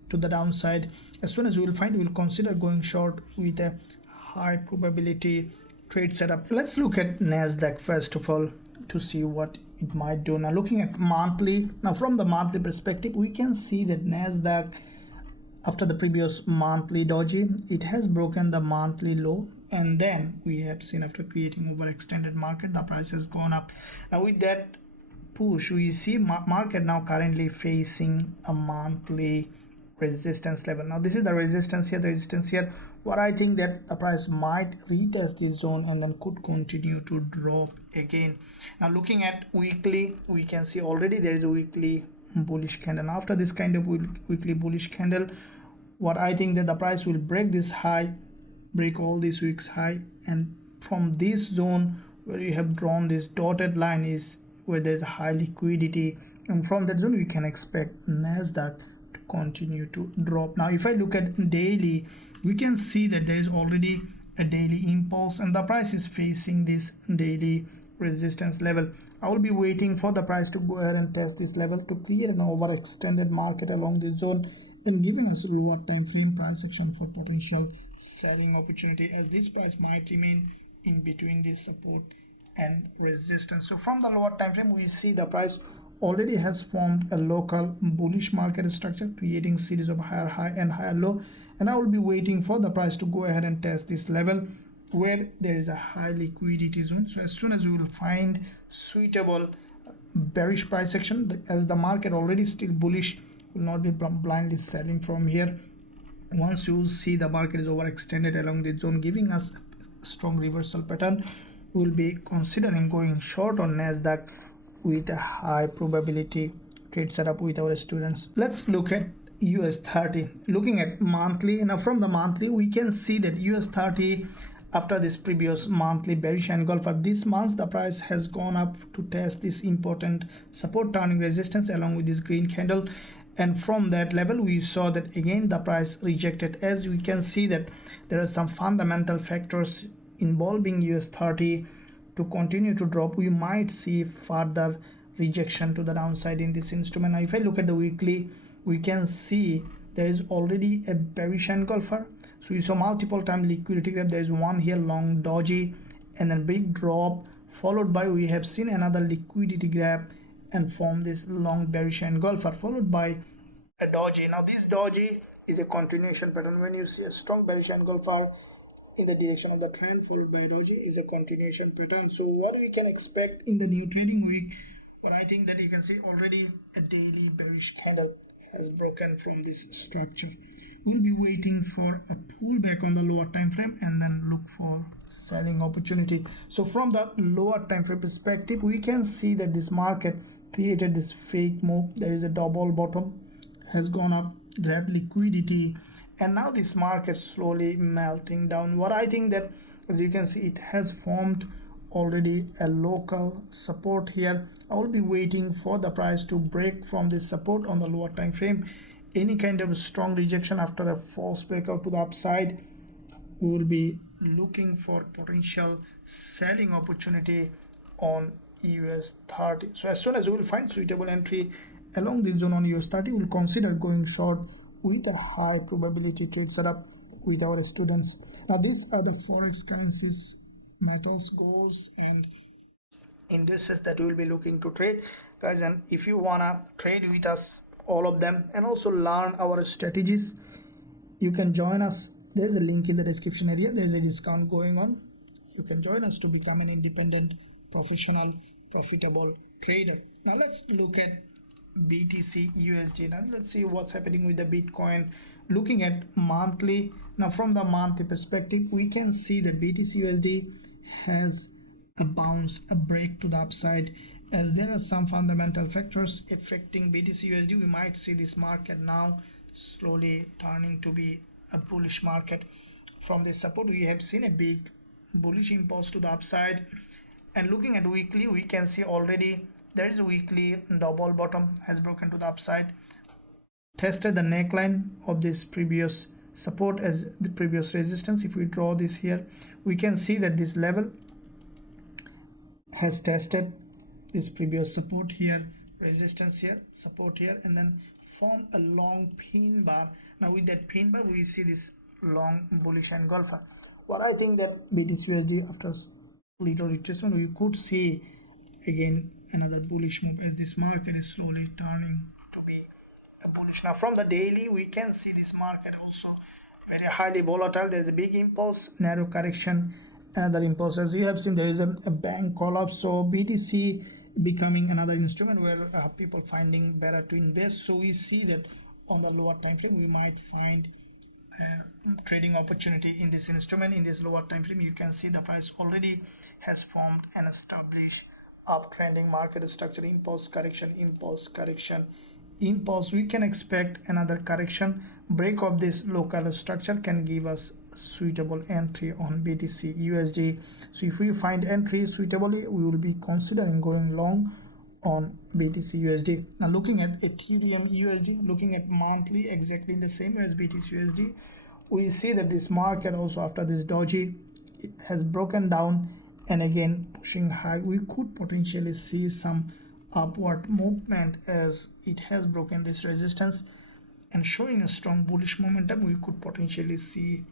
to the downside. As soon as we will find, we will consider going short with a high probability trade setup. Let's look at NASDAQ first of all to see what it might do. Now looking at monthly, now from the monthly perspective, we can see that NASDAQ, after the previous monthly doji, it has broken the monthly low, and then we have seen after creating overextended market, the price has gone up. Now with that push, we see market now currently facing a monthly resistance level. Now this is the resistance here, the resistance here. What I think that the price might retest this zone and then could continue to drop again. Now looking at weekly, we can see already there is a weekly bullish candle. After this kind of weekly bullish candle, what I think that the price will break this high, break all this week's high, and from this zone where you have drawn this dotted line is where there's a high liquidity, and from that zone we can expect NASDAQ to continue to drop. Now if I look at daily, we can see that there is already a daily impulse and the price is facing this daily resistance level. I will be waiting for the price to go ahead and test this level to create an overextended market along this zone and giving us a lower time frame price action for potential selling opportunity, as this price might remain in between this support and resistance. So from the lower time frame, we see the price already has formed a local bullish market structure, creating series of higher high and higher low, and I will be waiting for the price to go ahead and test this level where there is a high liquidity zone. So as soon as we will find suitable bearish price action, as the market already still bullish, will not be blindly selling from here. Once you will see the market is overextended along the zone, giving us a strong reversal pattern, we will be considering going short on NASDAQ with a high probability trade setup with our students. Let's look at US30. Looking at monthly, now from the monthly we can see that US30, after this previous monthly bearish engulfer, this month the price has gone up to test this important support turning resistance along with this green candle, and from that level we saw that again the price rejected. As we can see that there are some fundamental factors involving US30 to continue to drop. We might see further rejection to the downside in this instrument. Now if I look at the weekly, we can see there is already a bearish engulfer. So we saw multiple time liquidity grab. There is one here long doji and then big drop, followed by we have seen another liquidity grab and form this long bearish engulfer, followed by a doji. Now this doji is a continuation pattern. When you see a strong bearish engulfer in the direction of the trend followed by a doji, is a continuation pattern. So what we can expect in the new trading week, but I think that you can see already a daily bearish candle has broken from this structure. We'll be waiting for a pullback on the lower time frame and then look for selling opportunity. So from the lower time frame perspective, we can see that this market created this fake move. There is a double bottom, has gone up, grabbed liquidity, and now this market slowly melting down. What I think that, as you can see, it has formed already a local support here. I will be waiting for the price to break from this support on the lower time frame. Any kind of strong rejection after a false breakout to the upside, we will be looking for potential selling opportunity on US30. So as soon as we will find suitable entry along this zone on US30, we will consider going short with a high probability trade setup with our students. Now these are the forex currencies, metals, golds, and indices that we will be looking to trade, guys. And if you wanna trade with us, all of them, and also learn our strategies, you can join us. There's a link in the description area. There's a discount going on. You can join us to become an independent, professional, profitable trader. Now let's look at BTCUSD. Now let's see what's happening with the Bitcoin. Looking at monthly, now from the monthly perspective, we can see that BTCUSD has a bounce, a break to the upside, as there are some fundamental factors affecting BTCUSD. We might see this market now slowly turning to be a bullish market. from this support we have seen a big bullish impulse to the upside, and looking at weekly we can see already there is a weekly double bottom has broken to the upside, tested the neckline of this previous support as the previous resistance. If we draw this here, we can see that this level has tested this previous support here, resistance here, support here, and then formed a long pin bar. Now with that pin bar we see this long bullish engulfer. What I think that BTCUSD after little retracement we could see again another bullish move as this market is slowly turning to be a bullish. Now from the daily we can see this market also very highly volatile. There's a big impulse, narrow correction, another impulse. As you have seen, there is a bank collapse, so BTC becoming another instrument where people finding better to invest. So we see that on the lower time frame we might find trading opportunity in this instrument. In this lower time frame you can see the price already has formed an established uptrending market structure, impulse correction, impulse correction, impulse. We can expect another correction. Break of this local structure can give us suitable entry on BTCUSD. So if we find entry suitably, we will be considering going long on BTCUSD. Now looking at Ethereum USD, looking at monthly exactly in the same way as BTCUSD, we see that this market also after this doji it has broken down and again pushing high. We could potentially see some upward movement as it has broken this resistance and showing a strong bullish momentum. We could potentially see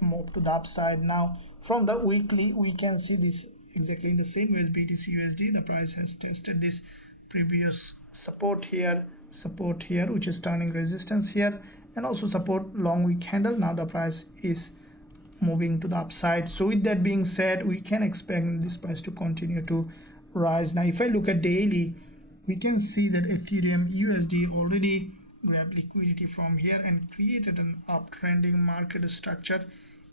a move to the upside. Now from the weekly we can see this exactly in the same way as BTCUSD. The price has tested this previous support here, which is turning resistance here, and also support long wick candle. Now the price is moving to the upside. So with that being said, we can expect this price to continue to rise. Now if I look at daily, we can see that Ethereum USD already grabbed liquidity from here and created an uptrending market structure.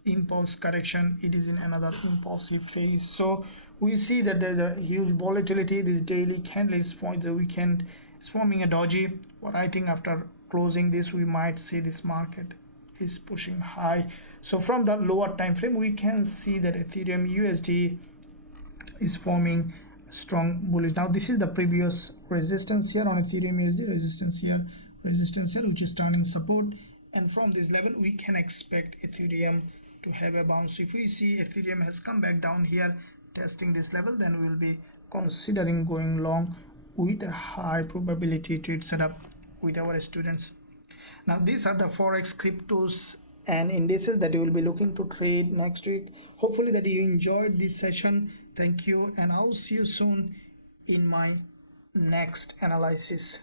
Impulse correction, it is in another impulsive phase. So we see that there's a huge volatility. This daily candle is for the weekend is forming a doji. What I think after closing this we might see this market is pushing high. So from the lower time frame we can see that Ethereum USD is forming strong bullish. Now this is the previous resistance here on Ethereum USD, resistance here, which is turning support, and from this level we can expect Ethereum to have a bounce. If we see Ethereum has come back down here testing this level, then we will be considering going long with a high probability trade setup with our students. Now these are the forex, cryptos and indices that you will be looking to trade next week. Hopefully that you enjoyed this session. Thank you, and I'll see you soon in my next analysis.